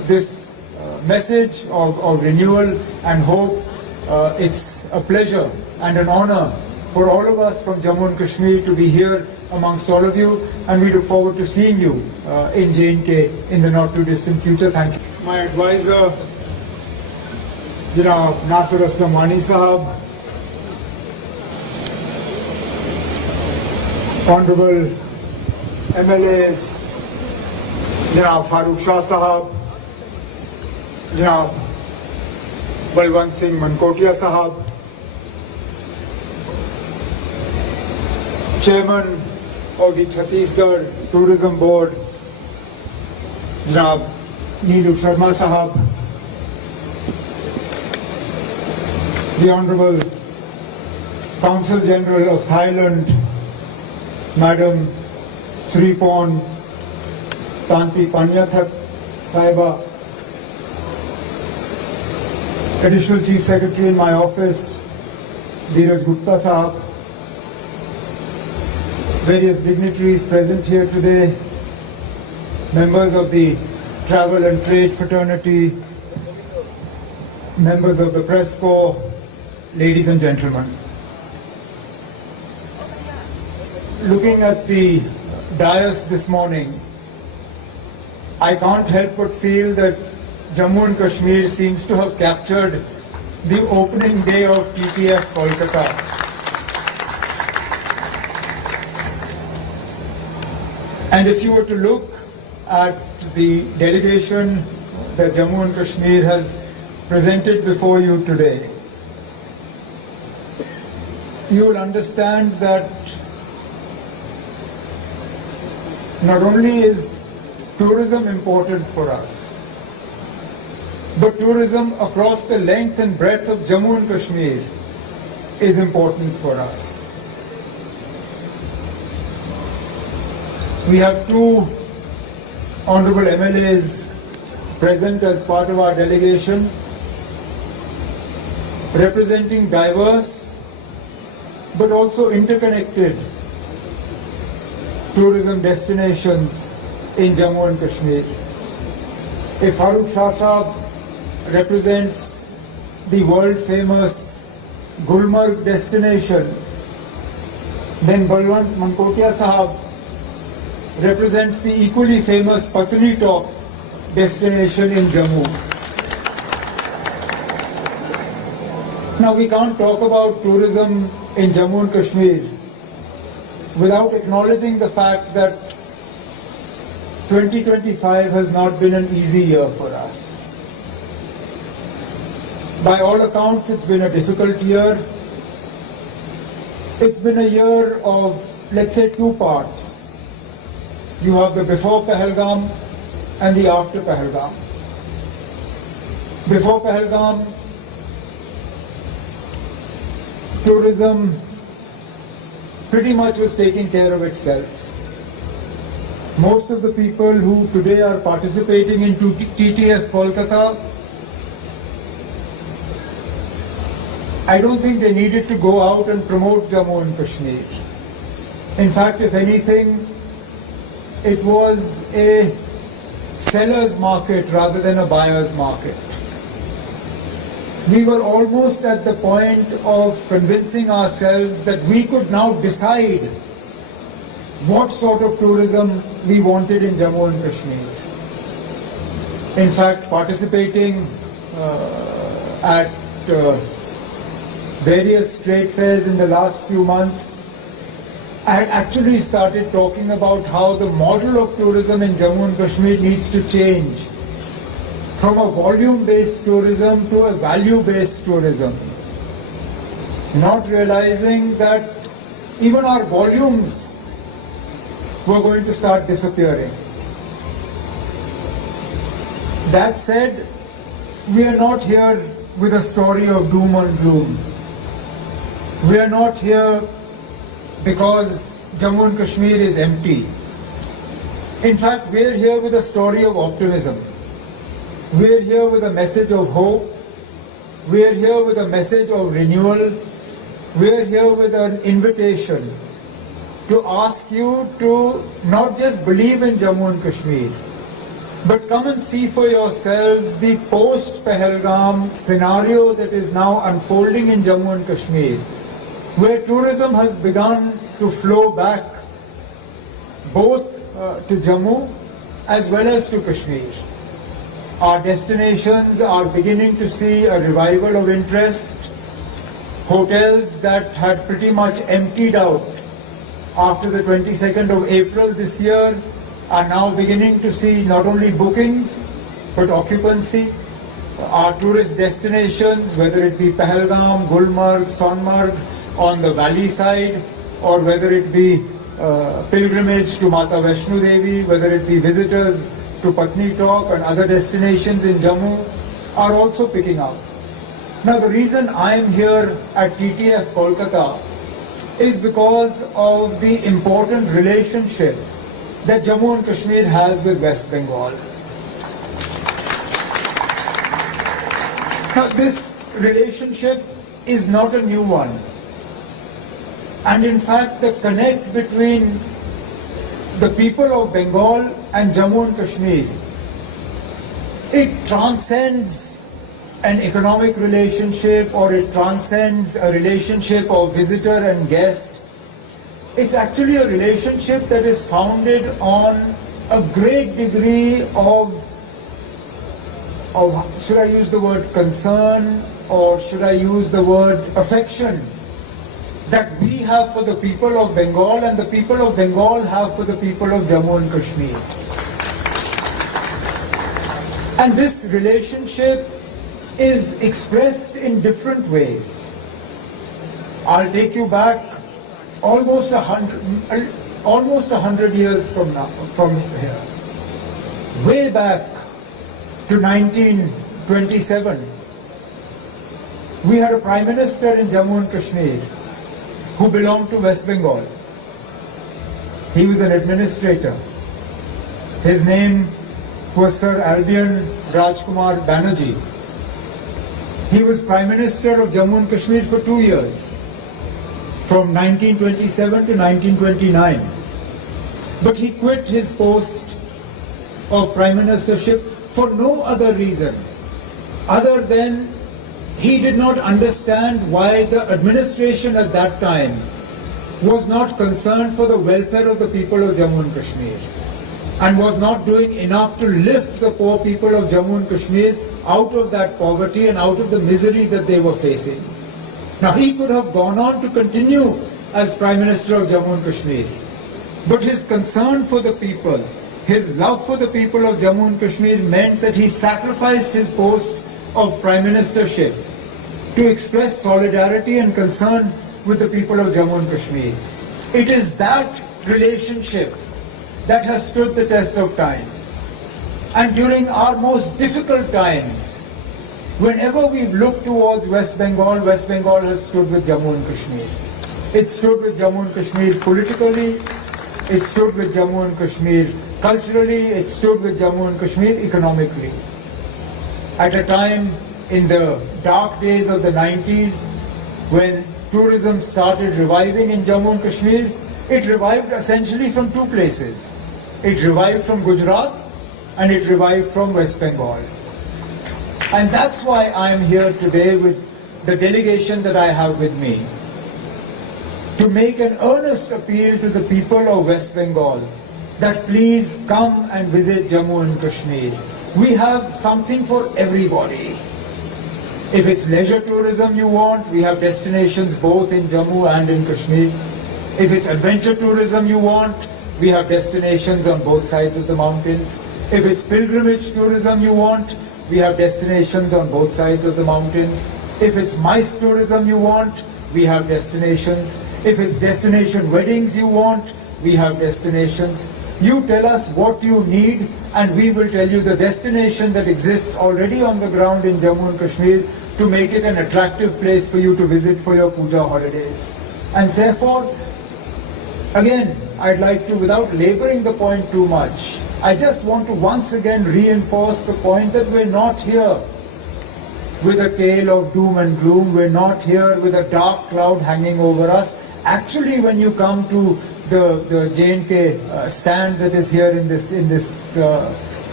this message of renewal and hope. It's a pleasure and an honor for all of us from Jammu and Kashmir to be here amongst all of you, and we look forward to seeing you in J&K in the not too distant future. Thank you. My advisor, Janab Nasir Aslam Wani Sahab, Honorable MLAs, Janab Farooq Shah Sahab, Janab Balwant Singh Mankotia Sahab, Chairman of the Chhattisgarh Tourism Board, Janab Neelu Sharma Sahab, the Honorable Consul General of Thailand, Madam Sripon Tanti Panyathak Saiba, Additional Chief Secretary in my office, Dheeraj Gupta Sahab, various dignitaries present here today, members of the Travel and Trade Fraternity, members of the Press Corps, ladies and gentlemen. Looking at the dais this morning, I can't help but feel that Jammu and Kashmir seems to have captured the opening day of TTF Kolkata. And if you were to look at the delegation that Jammu and Kashmir has presented before you today, you will understand that not only is tourism important for us, but tourism across the length and breadth of Jammu and Kashmir is important for us. We have two honorable MLAs present as part of our delegation, representing diverse but also interconnected tourism destinations in Jammu and Kashmir. If Farooq Shah Sahab represents the world famous Gulmarg destination, then Balwant Mankotia Sahab represents the equally famous Patni Top destination in Jammu. Now we can't talk about tourism in Jammu and Kashmir without acknowledging the fact that 2025 has not been an easy year for us. By all accounts, it's been a difficult year. It's been a year of, let's say, two parts. You have the before Pahalgam and the after Pahalgam. Before Pahalgam, tourism pretty much was taking care of itself. Most of the people who today are participating in TTF Kolkata, I don't think they needed to go out and promote Jammu and Kashmir. In fact, if anything, it was a seller's market rather than a buyer's market. We were almost at the point of convincing ourselves that we could now decide what sort of tourism we wanted in Jammu and Kashmir. In fact, participating at various trade fairs in the last few months, I had actually started talking about how the model of tourism in Jammu and Kashmir needs to change from a volume-based tourism to a value-based tourism. Not realizing that even our volumes were going to start disappearing. That said, we are not here with a story of doom and gloom. We are not here because Jammu and Kashmir is empty. In fact, we are here with a story of optimism. We are here with a message of hope. We are here with a message of renewal. We are here with an invitation to ask you to not just believe in Jammu and Kashmir, But come and see for yourselves the post-Pahalgam scenario that is now unfolding in Jammu and Kashmir, where tourism has begun to flow back both to Jammu as well as to Kashmir. Our destinations are beginning to see a revival of interest. Hotels that had pretty much emptied out after the 22nd of April this year are now beginning to see not only bookings but occupancy. Our tourist destinations, whether it be Pahalgam, Gulmarg, Sonmarg on the valley side, or whether it be pilgrimage to Mata Vaishno Devi, whether it be visitors to Patni Top and other destinations in Jammu, are also picking up. Now the reason I am here at TTF Kolkata is because of the important relationship that Jammu and Kashmir has with West Bengal. Now this relationship is not a new one. And in fact, the connect between the people of Bengal and Jammu and Kashmir, it transcends an economic relationship, or it transcends a relationship of visitor and guest. It's actually a relationship that is founded on a great degree of should I use the word concern, or should I use the word affection, that we have for the people of Bengal and the people of Bengal have for the people of Jammu and Kashmir. And this relationship is expressed in different ways. I'll take you back almost 100 years from here, way back to 1927. We had a Prime Minister in Jammu and Kashmir who belonged to West Bengal. He was an administrator. His name was Sir Albion Rajkumar Banerjee. He was Prime Minister of Jammu and Kashmir for 2 years, from 1927 to 1929. But he quit his post of Prime Ministership for no other reason other than he did not understand why the administration at that time was not concerned for the welfare of the people of Jammu and Kashmir, and was not doing enough to lift the poor people of Jammu and Kashmir out of that poverty and out of the misery that they were facing. Now he could have gone on to continue as Prime Minister of Jammu and Kashmir, but his concern for the people, his love for the people of Jammu and Kashmir meant that he sacrificed his post of Prime Ministership to express solidarity and concern with the people of Jammu and Kashmir. It is that relationship that has stood the test of time. And during our most difficult times, whenever we've looked towards West Bengal has stood with Jammu and Kashmir. It stood with Jammu and Kashmir politically, it stood with Jammu and Kashmir culturally, it stood with Jammu and Kashmir economically. At a time in the dark days of the 90s, when tourism started reviving in Jammu and Kashmir, it revived essentially from two places. It revived from Gujarat and it revived from West Bengal. And that's why I am here today with the delegation that I have with me, to make an earnest appeal to the people of West Bengal that please come and visit Jammu and Kashmir. We have something for everybody. If it's leisure tourism you want, we have destinations both in Jammu and in Kashmir. If it's adventure tourism you want, we have destinations on both sides of the mountains. If it's pilgrimage tourism you want, we have destinations on both sides of the mountains. If it's MICE tourism you want, we have destinations. If it's destination weddings you want, we have destinations. You tell us what you need and we will tell you the destination that exists already on the ground in Jammu and Kashmir to make it an attractive place for you to visit for your puja holidays. And therefore, again, I'd like to, without laboring the point too much, I just want to once again reinforce the point that we're not here with a tale of doom and gloom. We're not here with a dark cloud hanging over us. Actually, when you come to the J&K stand that is here in this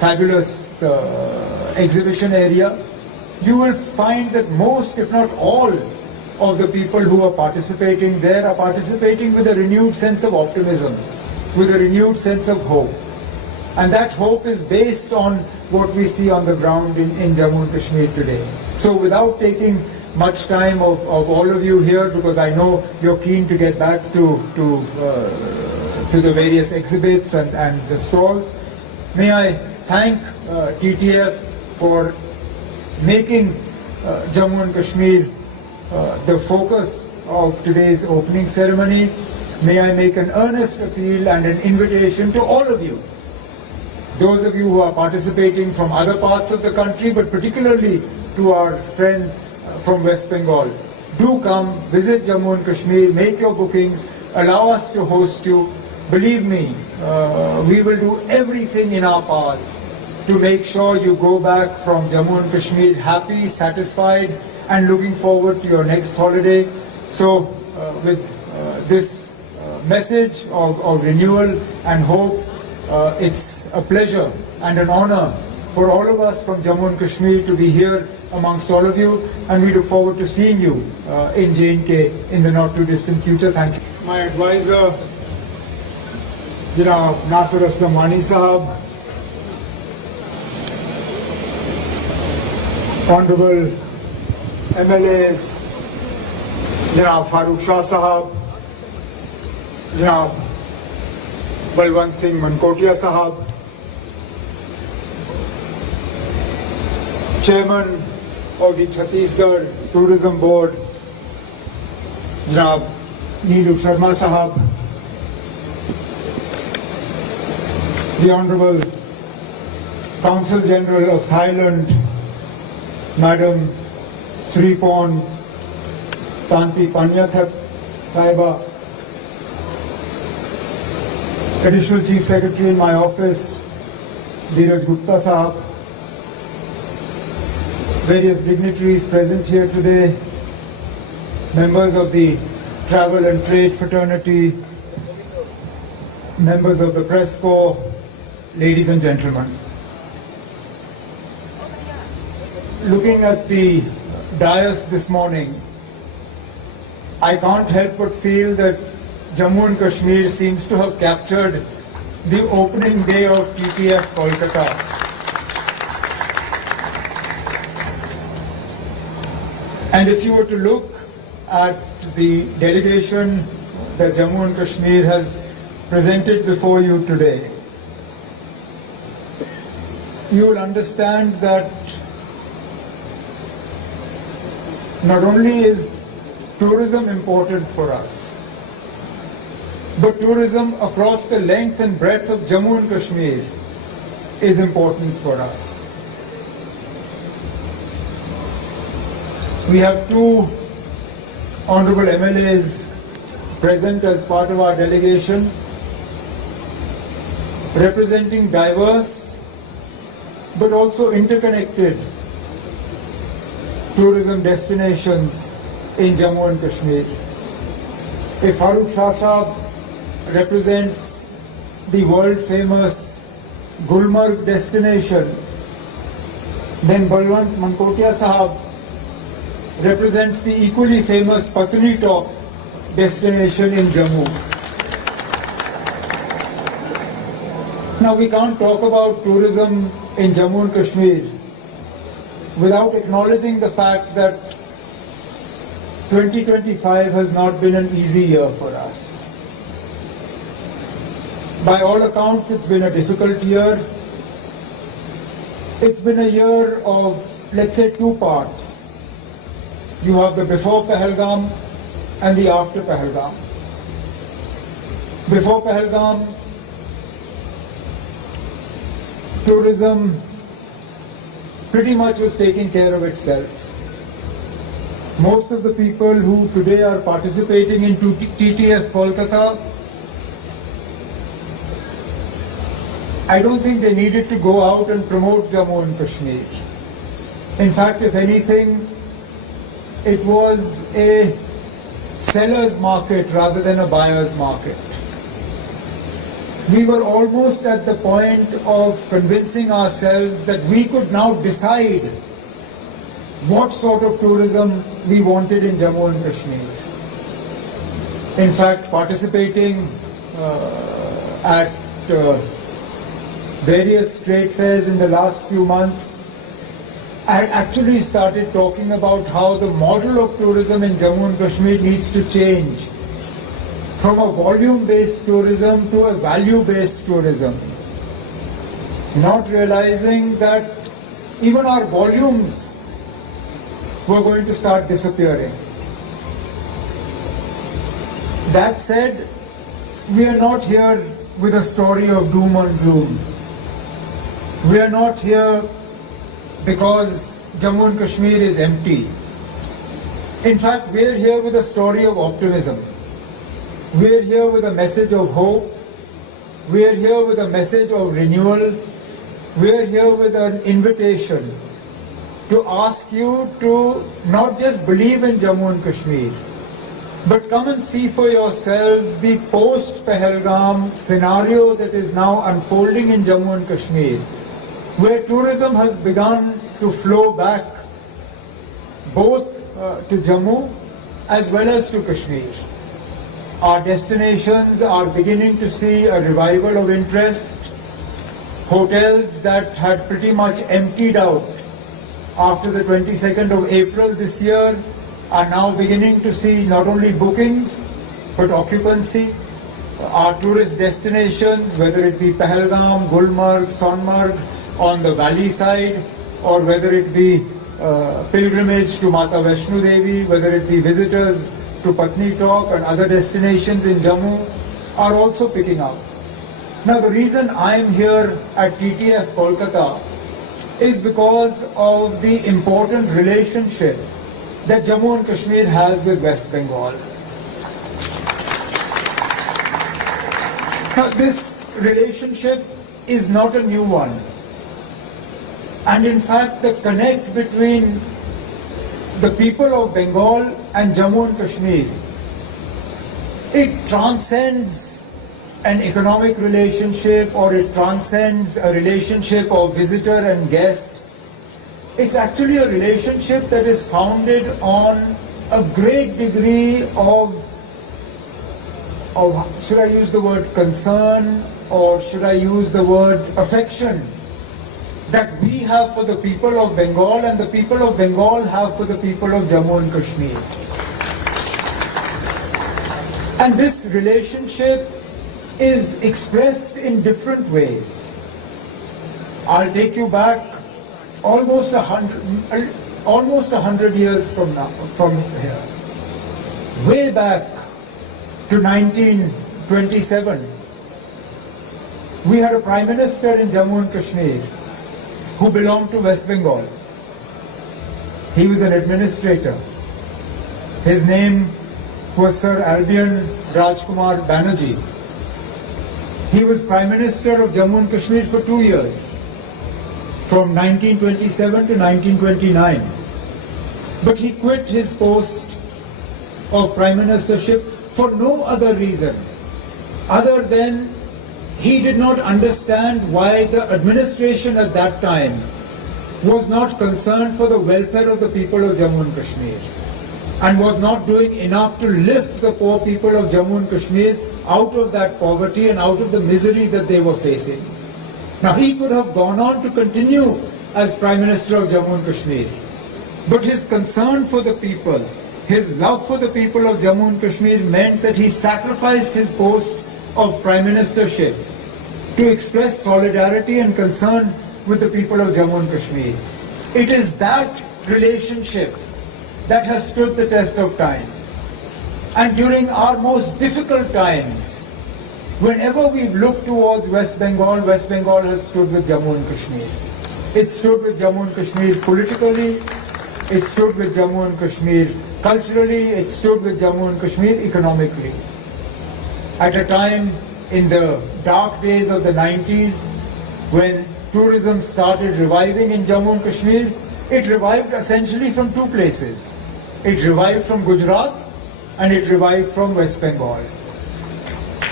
fabulous exhibition area. You will find that most, if not all, of the people who are participating there are participating with a renewed sense of optimism, with a renewed sense of hope. And that hope is based on what we see on the ground in Jammu and Kashmir today. So without taking much time of all of you here, because I know you're keen to get back to the various exhibits and the stalls, may I thank TTF for making Jammu and Kashmir the focus of today's opening ceremony. May I make an earnest appeal and an invitation to all of you, those of you who are participating from other parts of the country, but particularly to our friends from West Bengal. Do come, visit Jammu and Kashmir, make your bookings, allow us to host you. Believe me, we will do everything in our powers to make sure you go back from Jammu and Kashmir happy, satisfied, and looking forward to your next holiday. So with this message of renewal and hope, it's a pleasure and an honor for all of us from Jammu and Kashmir to be here amongst all of you, and we look forward to seeing you in J&K in the not too distant future. Thank you. My advisor, Janab Nasir Aslam Wani Sahab, Honorable MLAs, Janab Farooq Shah Sahab, Janab Balwant Singh Mankotia Sahab, Chairman of the Chhattisgarh Tourism Board, Janab Neelu Sharma Sahab, the Honorable Consul General of Thailand, Madam Sripon Tanti Panyathap Saiba, Additional Chief Secretary in my office, Dheeraj Gupta Sahab, various dignitaries present here today, members of the Travel and Trade Fraternity, members of the Press Corps, ladies and gentlemen. Looking at the dais this morning, I can't help but feel that Jammu and Kashmir seems to have captured the opening day of TTF Kolkata. And if you were to look at the delegation that Jammu and Kashmir has presented before you today, you will understand that not only is tourism important for us, but tourism across the length and breadth of Jammu and Kashmir is important for us. We have two honorable MLAs present as part of our delegation, representing diverse but also interconnected tourism destinations in Jammu and Kashmir. If Farooq Shah Sahab represents the world famous Gulmarg destination, then Balwant Mankotia Sahab represents the equally famous Patni Top destination in Jammu. Now we can't talk about tourism in Jammu and Kashmir without acknowledging the fact that 2025 has not been an easy year for us. By all accounts, it's been a difficult year. It's been a year of, let's say, two parts. You have the before Pahalgam and the after Pahalgam. Before Pahalgam, tourism pretty much was taking care of itself. Most of the people who today are participating in TTF Kolkata, I don't think they needed to go out and promote Jammu and Kashmir. In fact, if anything, it was a seller's market rather than a buyer's market. we were almost at the point of convincing ourselves that we could now decide what sort of tourism we wanted in Jammu and Kashmir. In fact, participating at various trade fairs in the last few months, I had actually started talking about how the model of tourism in Jammu and Kashmir needs to change from a volume-based tourism to a value-based tourism, not realizing that even our volumes were going to start disappearing. That said, we are not here with a story of doom and gloom. We are not here because Jammu and Kashmir is empty. In fact, we are here with a story of optimism. We are here with a message of hope. We are here with a message of renewal. We are here with an invitation to ask you to not just believe in Jammu and Kashmir, but come and see for yourselves the post-Pahalgam scenario that is now unfolding in Jammu and Kashmir, where tourism has begun to flow back both to Jammu as well as to Kashmir. Our destinations are beginning to see a revival of interest. Hotels that had pretty much emptied out after the 22nd of April this year are now beginning to see not only bookings but occupancy. Our tourist destinations, whether it be Pahalgam, Gulmarg, Sonmarg on the valley side, or whether it be pilgrimage to Mata Vaishno Devi, whether it be visitors to Patni Top and other destinations in Jammu, are also picking up. Now, the reason I am here at TTF Kolkata is because of the important relationship that Jammu and Kashmir has with West Bengal. Now, this relationship is not a new one. And in fact, the connect between the people of Bengal and Jammu and Kashmir, it transcends an economic relationship, or it transcends a relationship of visitor and guest. It's actually a relationship that is founded on a great degree of should I use the word concern, or should I use the word affection, that we have for the people of Bengal and the people of Bengal have for the people of Jammu and Kashmir. And this relationship is expressed in different ways. I'll take you back almost 100 years from here. Way back to 1927, we had a Prime Minister in Jammu and Kashmir who belonged to West Bengal. He was an administrator. His name was Sir Albion Rajkumar Banerjee. He was Prime Minister of Jammu and Kashmir for 2 years, from 1927 to 1929. But he quit his post of Prime Ministership for no other reason other than he did not understand why the administration at that time was not concerned for the welfare of the people of Jammu and Kashmir and was not doing enough to lift the poor people of Jammu and Kashmir out of that poverty and out of the misery that they were facing. Now, he could have gone on to continue as Prime Minister of Jammu and Kashmir, but his concern for the people, his love for the people of Jammu and Kashmir meant that he sacrificed his post of Prime Ministership to express solidarity and concern with the people of Jammu and Kashmir. It is that relationship that has stood the test of time. And during our most difficult times, whenever we've looked towards West Bengal has stood with Jammu and Kashmir. It stood with Jammu and Kashmir politically, it stood with Jammu and Kashmir culturally, it stood with Jammu and Kashmir economically. At a time in the dark days of the 90s, when tourism started reviving in Jammu and Kashmir, it revived essentially from two places. It revived from Gujarat and it revived from West Bengal.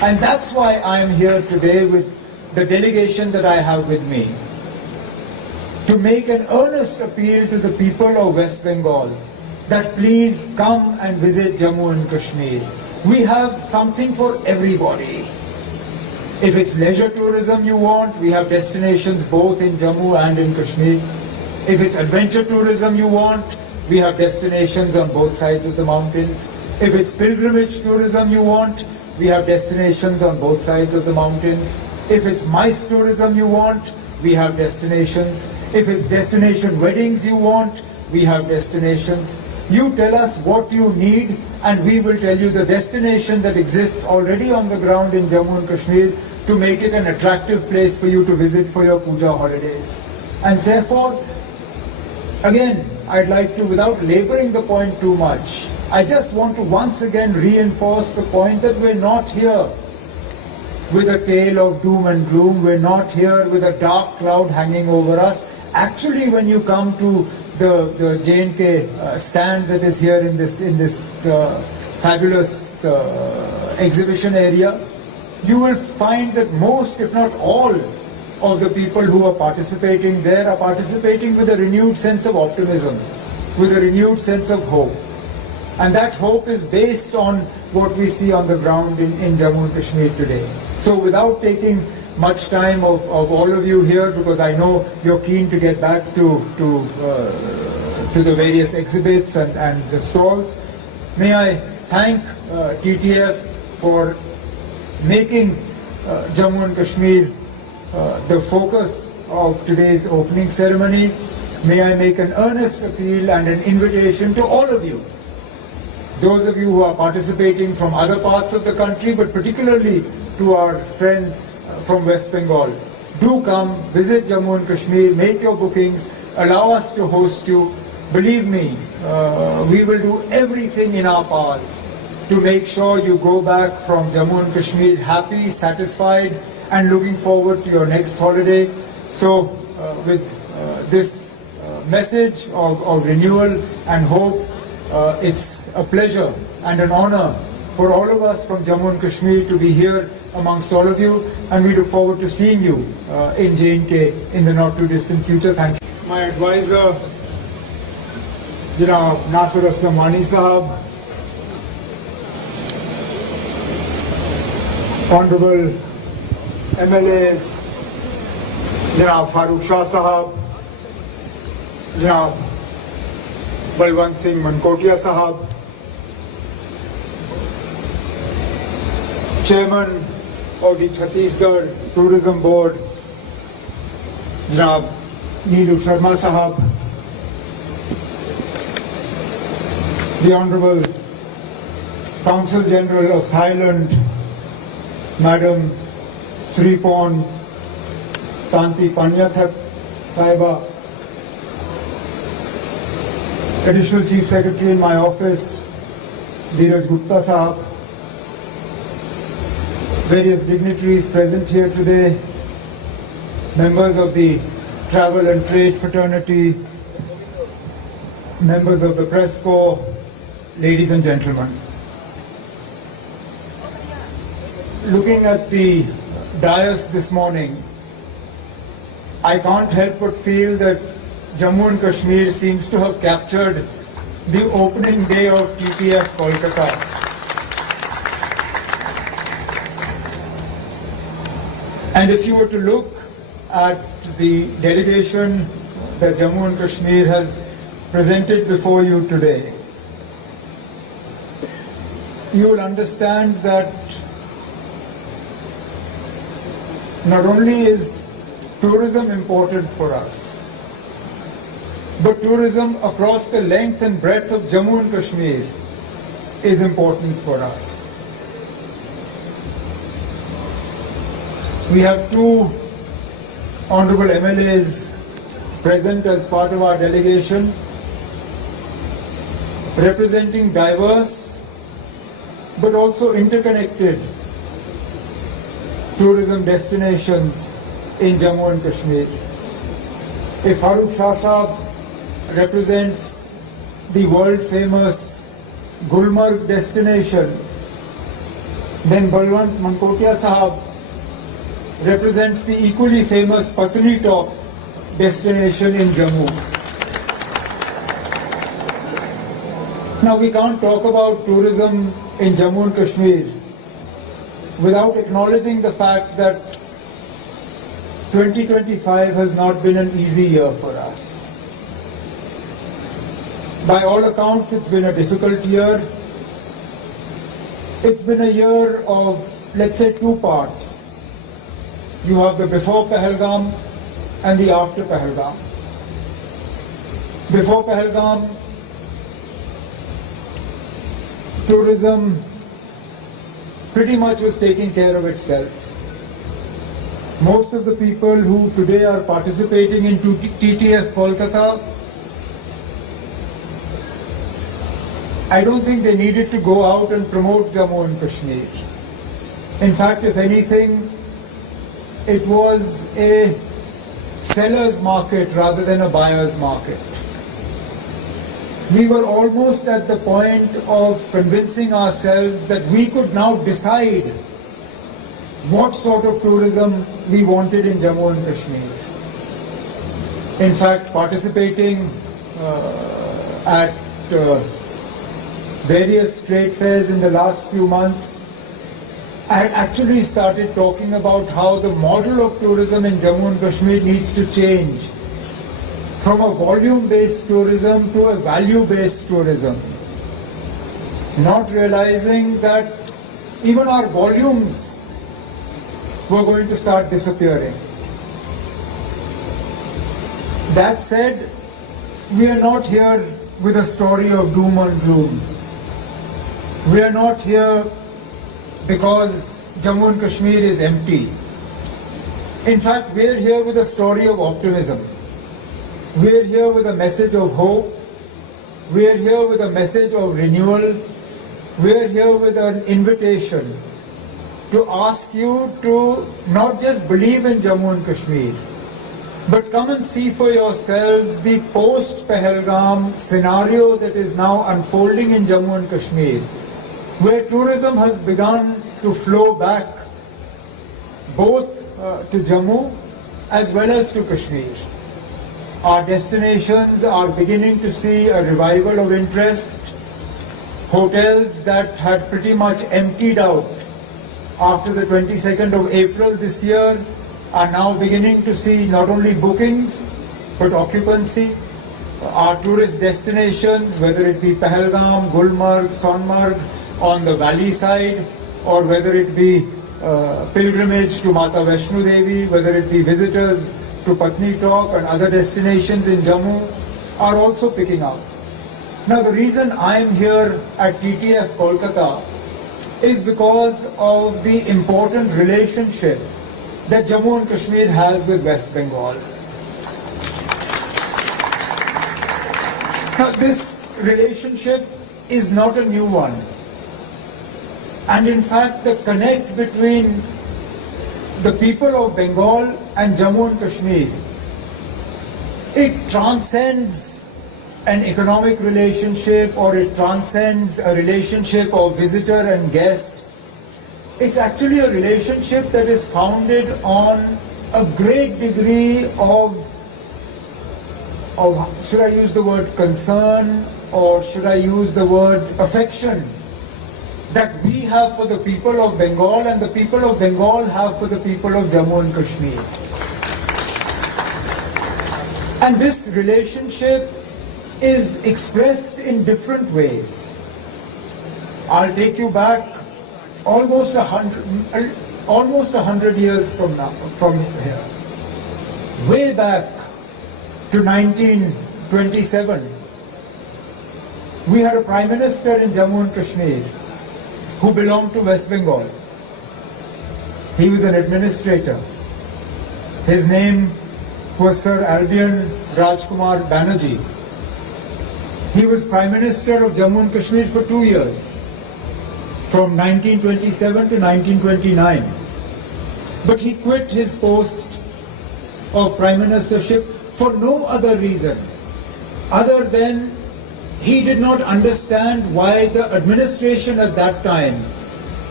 And that's why I am here today with the delegation that I have with me, to make an earnest appeal to the people of West Bengal that please come and visit Jammu and Kashmir. We have something for everybody. If it's leisure tourism you want, we have destinations both in Jammu and in Kashmir. If it's adventure tourism you want, we have destinations on both sides of the mountains. If it's pilgrimage tourism you want, we have destinations on both sides of the mountains. If it's MICE tourism you want, we have destinations. If it's destination weddings you want, we have destinations. You tell us what you need and we will tell you the destination that exists already on the ground in Jammu and Kashmir to make it an attractive place for you to visit for your puja holidays. And therefore, again, I'd like to, without laboring the point too much, I just want to once again reinforce the point that we're not here with a tale of doom and gloom. We're not here with a dark cloud hanging over us. Actually, when you come to the J&K stand that is here in this fabulous exhibition area, you will find that most, if not all, of the people who are participating there are participating with a renewed sense of optimism, with a renewed sense of hope. And that hope is based on what we see on the ground in Jammu and Kashmir today. So without taking much time of all of you here, because I know you're keen to get back to the various exhibits and the stalls, may I thank TTF for making Jammu and Kashmir the focus of today's opening ceremony. May I make an earnest appeal and an invitation to all of you, those of you who are participating from other parts of the country, but particularly to our friends from West Bengal. Do come, visit Jammu and Kashmir, make your bookings, allow us to host you. Believe me, we will do everything in our powers to make sure you go back from Jammu and Kashmir happy, satisfied, and looking forward to your next holiday. So with this message of renewal and hope, it's a pleasure and an honor for all of us from Jammu and Kashmir to be here amongst all of you, and we look forward to seeing you in J&K in the not too distant future. Thank you. My advisor, Janab Nasir Aslam Wani Sahab, Honorable MLAs, Janab Farooq Shah Sahab, Janab Balwant Singh Mankotia Sahab, Chairman of the Chhattisgarh Tourism Board, Janab Neelu Sharma Sahab, the Honorable Consul General of Thailand, Madam Sripon Tanti Panyathap Saiba, Additional Chief Secretary in my office, Dheeraj Gupta Sahab, various dignitaries present here today, members of the Travel and Trade Fraternity, members of the Press Corps, ladies and gentlemen. Looking at the dais this morning, I can't help but feel that Jammu and Kashmir seems to have captured the opening day of TTF Kolkata. And if you were to look at the delegation that Jammu and Kashmir has presented before you today, you will understand that not only is tourism important for us, but tourism across the length and breadth of Jammu and Kashmir is important for us. We have two honorable MLAs present as part of our delegation, representing diverse but also interconnected tourism destinations in Jammu and Kashmir. If Farooq Shah Sahab represents the world famous Gulmarg destination, Then Balwant Mankotia Sahab represents the equally famous Patni Top destination in Jammu. Now we can't talk about tourism in Jammu and Kashmir without acknowledging the fact that 2025 has not been an easy year for us. By all accounts, it's been a difficult year. It's been a year of, let's say, two parts. You have the before Pahalgam and the after Pahalgam. Before Pahalgam, tourism pretty much was taking care of itself. Most of the people who today are participating in TTF Kolkata, I don't think they needed to go out and promote Jammu and Kashmir. In fact, if anything, it was a seller's market rather than a buyer's market. We were almost at the point of convincing ourselves that we could now decide what sort of tourism we wanted in Jammu and Kashmir. In fact, participating at various trade fairs in the last few months, I had actually started talking about how the model of tourism in Jammu and Kashmir needs to change from a volume-based tourism to a value-based tourism. Not realizing that even our volumes were going to start disappearing. That said, we are not here with a story of doom and gloom. We are not here because Jammu and Kashmir is empty. In fact, we are here with a story of optimism. We are here with a message of hope. We are here with a message of renewal. We are here with an invitation to ask you to not just believe in Jammu and Kashmir, but come and see for yourselves the post-Pahalgam scenario that is now unfolding in Jammu and Kashmir, where tourism has begun to flow back both to Jammu as well as to Kashmir. Our destinations are beginning to see a revival of interest. Hotels that had pretty much emptied out after the 22nd of April this year are now beginning to see not only bookings but occupancy. Our tourist destinations, whether it be Pahalgam, Gulmarg, Sonmarg on the valley side, or whether it be pilgrimage to Mata Vaishno Devi, whether it be visitors to Patni Top and other destinations in Jammu, are also picking up. Now the reason I am here at TTF Kolkata is because of the important relationship that Jammu and Kashmir has with West Bengal. Now this relationship is not a new one. And in fact, the connect between the people of Bengal and Jammu and Kashmir, it transcends an economic relationship, or it transcends a relationship of visitor and guest. It's actually a relationship that is founded on a great degree of should I use the word concern, or should I use the word affection, that we have for the people of Bengal and the people of Bengal have for the people of Jammu and Kashmir. And this relationship is expressed in different ways. I'll take you back almost 100 years from here. Way back to 1927, we had a Prime Minister in Jammu and Kashmir who belonged to West Bengal. He was an administrator. His name was Sir Albion Rajkumar Banerjee. He was Prime Minister of Jammu and Kashmir for 2 years, from 1927 to 1929. But he quit his post of Prime Ministership for no other reason other than he did not understand why the administration at that time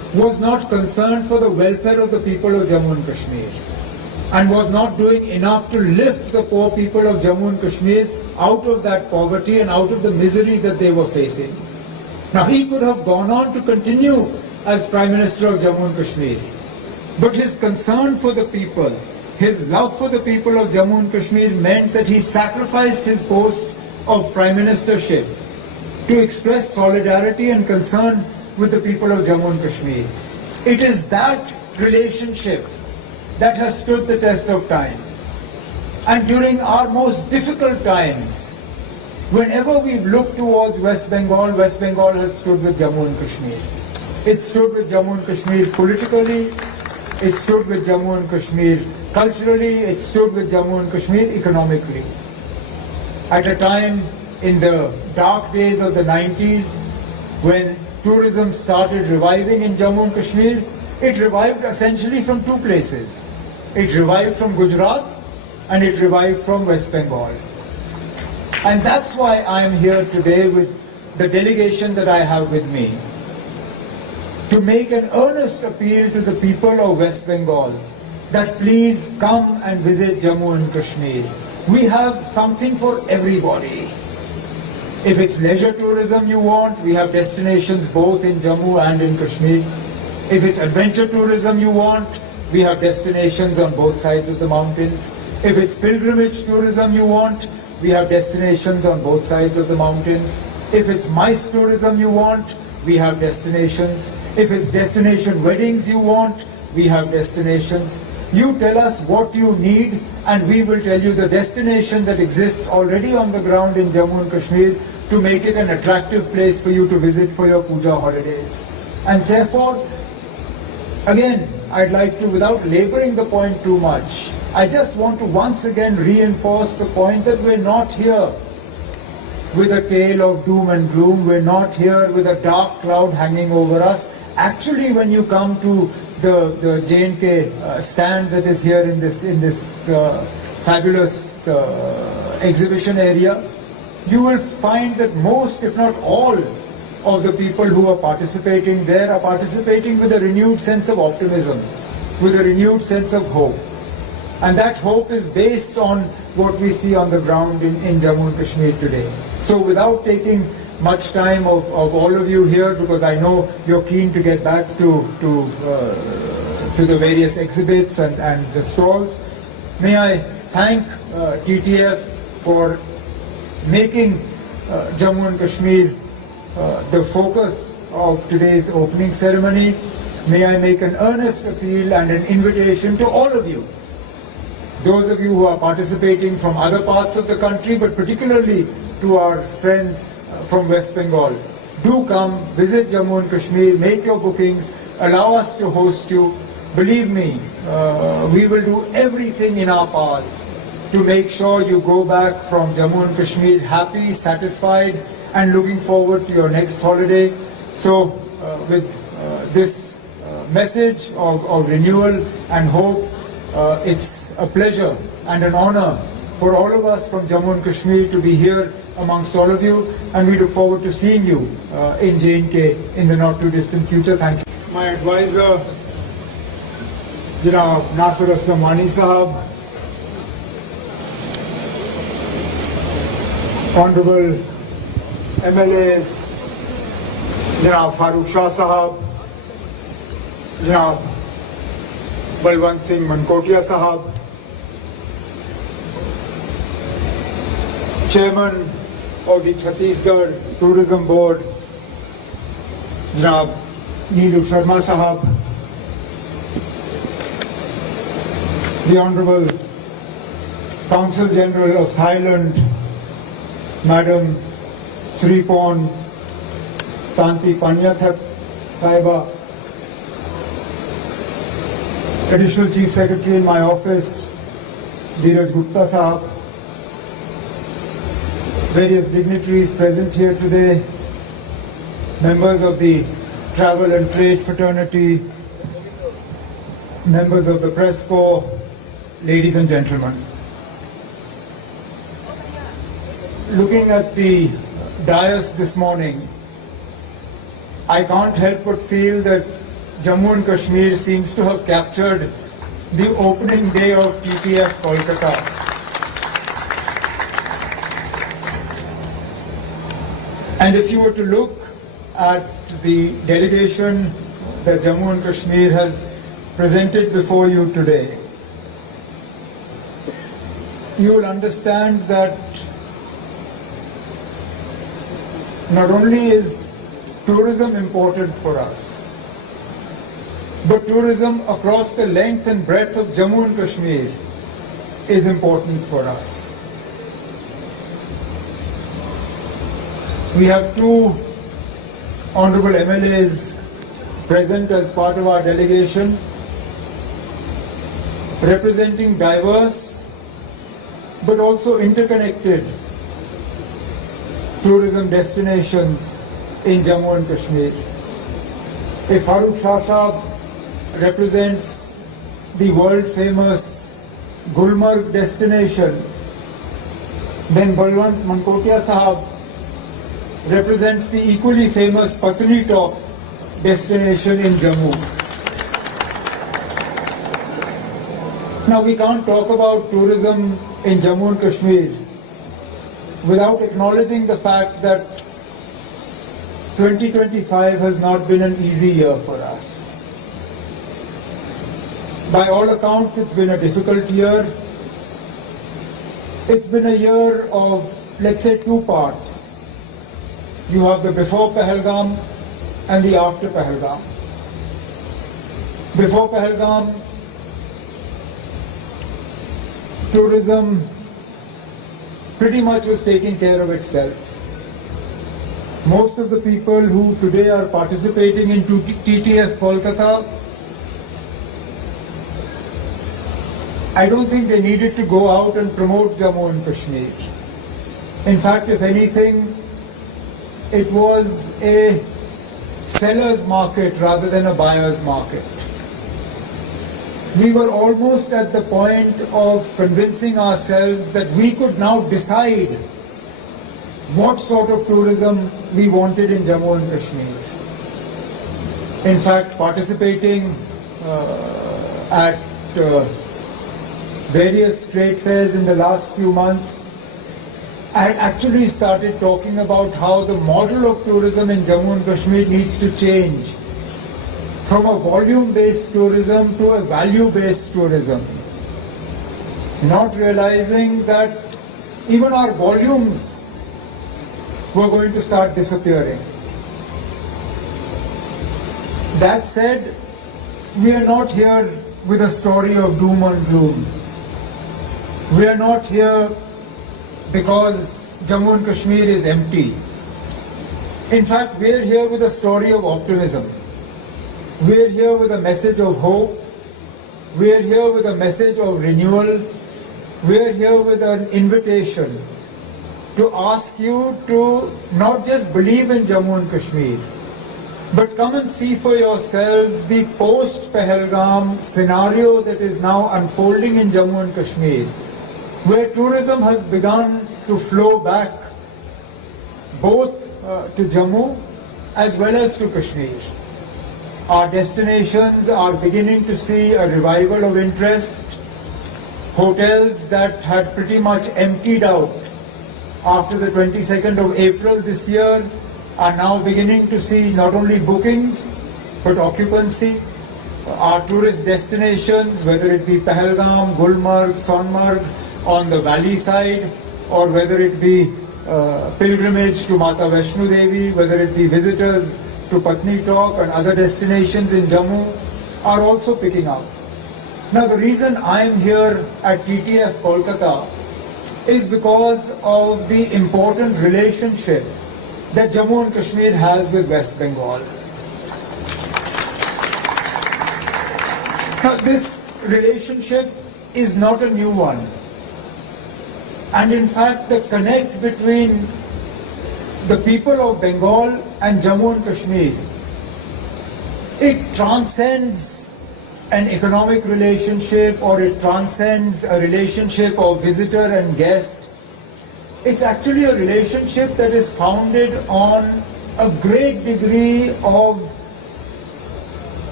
was not concerned for the welfare of the people of Jammu and Kashmir and was not doing enough to lift the poor people of Jammu and Kashmir out of that poverty and out of the misery that they were facing. Now he could have gone on to continue as Prime Minister of Jammu and Kashmir, but his concern for the people, his love for the people of Jammu and Kashmir meant that he sacrificed his post of Prime Ministership to express solidarity and concern with the people of Jammu and Kashmir. It is that relationship that has stood the test of time. And during our most difficult times, whenever we've looked towards West Bengal has stood with Jammu and Kashmir. It stood with Jammu and Kashmir politically, it stood with Jammu and Kashmir culturally, it stood with Jammu and Kashmir economically. At a time in the dark days of the 90s, when tourism started reviving in Jammu and Kashmir, it revived essentially from two places. It revived from Gujarat and it revived from West Bengal. And that's why I am here today with the delegation that I have with me, to make an earnest appeal to the people of West Bengal that please come and visit Jammu and Kashmir. We have something for everybody. If it's leisure tourism you want, we have destinations both in Jammu and in Kashmir. If it's adventure tourism you want, we have destinations on both sides of the mountains. If it's pilgrimage tourism you want, we have destinations on both sides of the mountains. If it's MICE tourism you want, we have destinations. If it's destination weddings you want, we have destinations. You tell us what you need and we will tell you the destination that exists already on the ground in Jammu and Kashmir to make it an attractive place for you to visit for your puja holidays. And therefore, again, I'd like to, without laboring the point too much, I just want to once again reinforce the point that we're not here with a tale of doom and gloom. We're not here with a dark cloud hanging over us. Actually, when you come to the J&K stand that is here in this fabulous exhibition area, you will find that most, if not all, of the people who are participating there are participating with a renewed sense of optimism, with a renewed sense of hope. And that hope is based on what we see on the ground in Jammu and Kashmir today. So without taking much time of all of you here, because I know you're keen to get back to the various exhibits and the stalls, may I thank TTF for making Jammu and Kashmir the focus of today's opening ceremony. May I make an earnest appeal and an invitation to all of you, those of you who are participating from other parts of the country, but particularly to our friends from West Bengal. Do come, visit Jammu and Kashmir, make your bookings, allow us to host you. Believe me, we will do everything in our powers to make sure you go back from Jammu and Kashmir happy, satisfied, and looking forward to your next holiday. So with this message of renewal and hope, it's a pleasure and an honor for all of us from Jammu and Kashmir to be here amongst all of you, and we look forward to seeing you in J&K in the not too distant future. Thank you. My advisor, Janab Nasir Aslam Wani Sahab, Honorable MLAs, Janab Farooq Shah Sahab, Janab Balwant Singh Mankotia Sahab, Chairman of the Chhattisgarh Tourism Board, Janab Neelu Sharma Sahab, the Honorable Consul General of Thailand, Madam Sripon Tanti Panyathap Saiba, Additional Chief Secretary in my office, Dheeraj Gupta Sahab, various dignitaries present here today, members of the Travel and Trade Fraternity, members of the Press Corps, ladies and gentlemen. Looking at the dais this morning, I can't help but feel that Jammu and Kashmir seems to have captured the opening day of TTF Kolkata. And if you were to look at the delegation that Jammu and Kashmir has presented before you today, you will understand that not only is tourism important for us, but tourism across the length and breadth of Jammu and Kashmir is important for us. We have two honorable MLAs present as part of our delegation, representing diverse but also interconnected tourism destinations in Jammu and Kashmir. If Farooq Shah Sahab represents the world famous Gulmarg destination, then Balwant Mankotia Sahab represents the equally famous Patni Top destination in Jammu. Now we can't talk about tourism in Jammu and Kashmir without acknowledging the fact that 2025 has not been an easy year for us. By all accounts, it's been a difficult year. It's been a year of, let's say, two parts. You have the before Pahalgam and the after Pahalgam. Before Pahalgam, tourism pretty much was taking care of itself. Most of the people who today are participating in TTF Kolkata, I don't think they needed to go out and promote Jammu and Kashmir. In fact, if anything, it was a seller's market rather than a buyer's market. We were almost at the point of convincing ourselves that we could now decide what sort of tourism we wanted in Jammu and Kashmir. In fact, participating at various trade fairs in the last few months, I had actually started talking about how the model of tourism in Jammu and Kashmir needs to change from a volume-based tourism to a value-based tourism. Not realizing that even our volumes were going to start disappearing. That said, we are not here with a story of doom and gloom. We are not here because Jammu and Kashmir is empty. In fact, we are here with a story of optimism. We are here with a message of hope. We are here with a message of renewal. We are here with an invitation to ask you to not just believe in Jammu and Kashmir, but come and see for yourselves the post-Pahalgam scenario that is now unfolding in Jammu and Kashmir, where tourism has begun to flow back both to Jammu as well as to Kashmir. Our destinations are beginning to see a revival of interest. Hotels that had pretty much emptied out after the 22nd of April this year are now beginning to see not only bookings but occupancy. Our tourist destinations, whether it be Pahalgam, Gulmarg, Sonmarg on the valley side, or whether it be pilgrimage to Mata Vaishno Devi, whether it be visitors to Patni Top and other destinations in Jammu, are also picking up. Now the reason I am here at TTF Kolkata is because of the important relationship that Jammu and Kashmir has with West Bengal. Now this relationship is not a new one. And in fact, the connect between the people of Bengal and Jammu and Kashmir, it transcends an economic relationship, or it transcends a relationship of visitor and guest. It's actually a relationship that is founded on a great degree of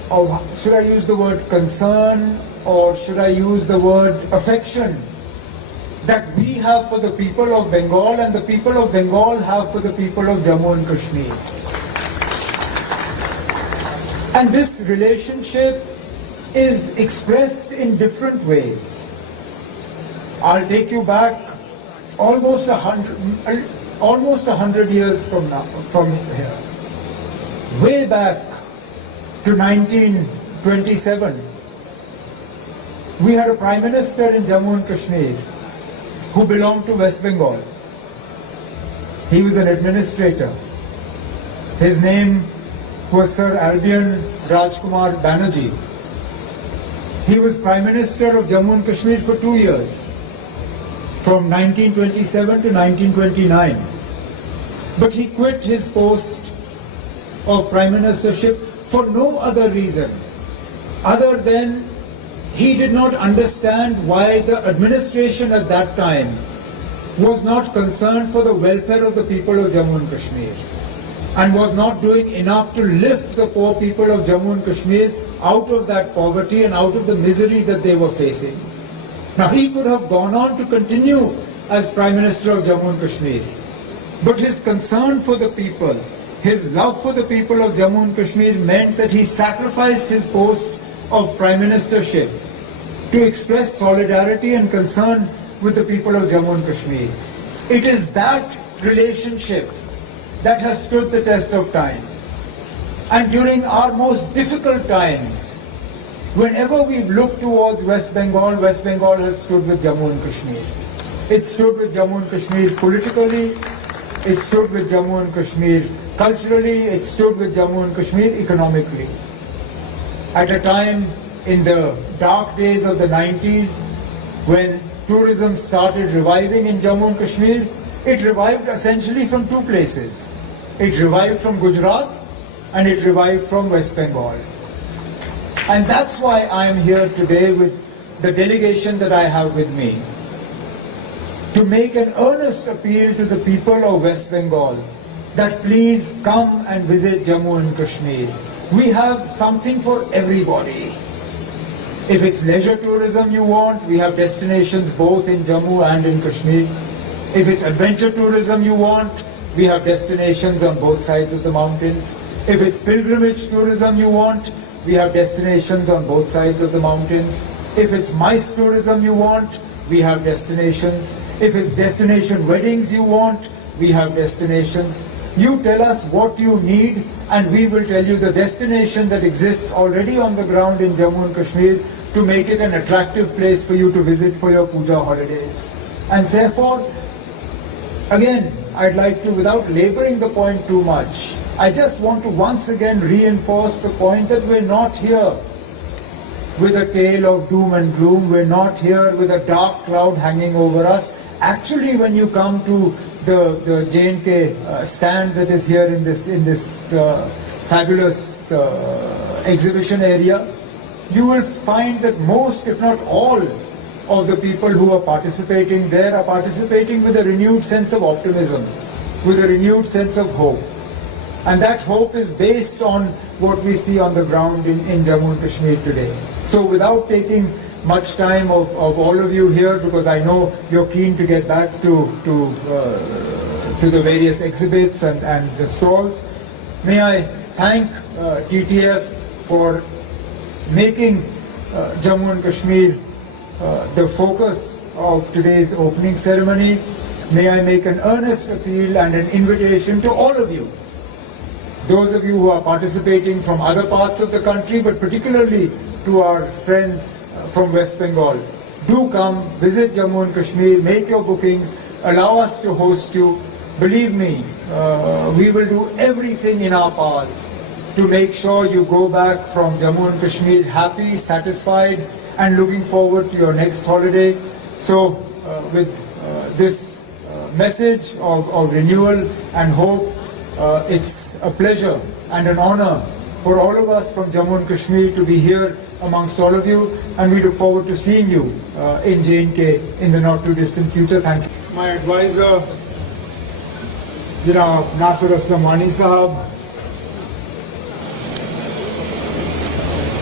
or should I use the word concern, or should I use the word affection that we have for the people of Bengal and the people of Bengal have for the people of Jammu and Kashmir. And this relationship is expressed in different ways. I'll take you back almost 100 years from here. Way back to 1927, we had a Prime Minister in Jammu and Kashmir who belonged to West Bengal. He was an administrator. His name was Sir Albion Rajkumar Banerjee. He was Prime Minister of Jammu and Kashmir for 2 years, from 1927 to 1929. But he quit his post of Prime Ministership for no other reason other than he did not understand why the administration at that time was not concerned for the welfare of the people of Jammu and Kashmir and was not doing enough to lift the poor people of Jammu and Kashmir out of that poverty and out of the misery that they were facing. Now he could have gone on to continue as Prime Minister of Jammu and Kashmir, but his concern for the people, his love for the people of Jammu and Kashmir meant that he sacrificed his post of Prime Ministership to express solidarity and concern with the people of Jammu and Kashmir. It is that relationship that has stood the test of time. And during our most difficult times, whenever we've looked towards West Bengal has stood with Jammu and Kashmir. It stood with Jammu and Kashmir politically, it stood with Jammu and Kashmir culturally, it stood with Jammu and Kashmir economically. At a time in the dark days of the 90s, when tourism started reviving in Jammu and Kashmir, it revived essentially from two places. It revived from Gujarat and it revived from West Bengal. And that's why I am here today with the delegation that I have with me, to make an earnest appeal to the people of West Bengal that please come and visit Jammu and Kashmir. We have something for everybody. If it's leisure tourism you want, we have destinations both in Jammu and in Kashmir. If it's adventure tourism you want, we have destinations on both sides of the mountains. If it's pilgrimage tourism you want, we have destinations on both sides of the mountains. If it's MICE tourism you want, we have destinations. If it's destination weddings you want, we have destinations. You tell us what you need and we will tell you the destination that exists already on the ground in Jammu and Kashmir to make it an attractive place for you to visit for your puja holidays. And therefore, again, I'd like to, without laboring the point too much, I just want to once again reinforce the point that we're not here with a tale of doom and gloom. We're not here with a dark cloud hanging over us. Actually, when you come to the J&K stand that is here in this fabulous exhibition area, you will find that most, if not all, of the people who are participating there are participating with a renewed sense of optimism, with a renewed sense of hope. And that hope is based on what we see on the ground in Jammu and Kashmir today. So without taking much time of all of you here, because I know you're keen to get back to the various exhibits and the stalls, may I thank TTF for making Jammu and Kashmir the focus of today's opening ceremony. May I make an earnest appeal and an invitation to all of you, those of you who are participating from other parts of the country, but particularly to our friends from West Bengal. Do come, visit Jammu and Kashmir, make your bookings, allow us to host you. Believe me, we will do everything in our powers to make sure you go back from Jammu and Kashmir happy, satisfied, and looking forward to your next holiday. So with this message of renewal and hope, it's a pleasure and an honor for all of us from Jammu and Kashmir to be here amongst all of you, and we look forward to seeing you in J&K in the not too distant future. Thank you. My advisor, Nasir Aslam Wani Sahab,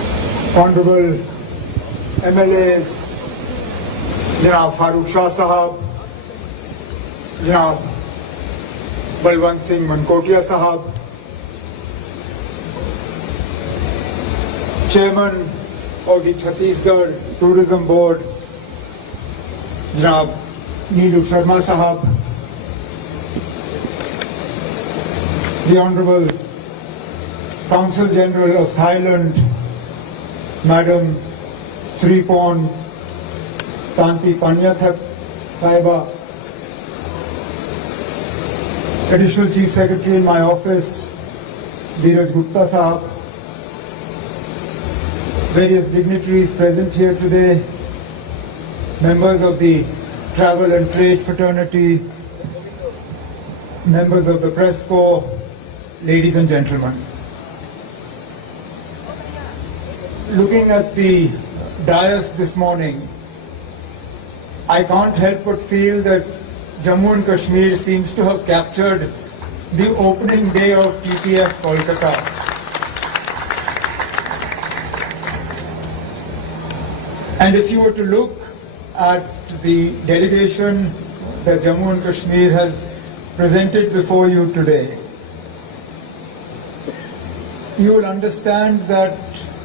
Honorable MLAs, Janab Farooq Shah Sahab, Janab Balwant Singh Mankotia Sahab, Chairman of the Chhattisgarh Tourism Board, Janab Neelu Sharma Sahab, the Honorable Consul General of Thailand, Madam Sripon Tanti Panyathap Saiba, Additional Chief Secretary in my office, Dheeraj Gupta Sahab, various dignitaries present here today, members of the Travel and Trade Fraternity, members of the Press Corps, ladies and gentlemen. Looking at the dais this morning, I can't help but feel that Jammu and Kashmir seems to have captured the opening day of TTF Kolkata. And if you were to look at the delegation that Jammu and Kashmir has presented before you today, you will understand that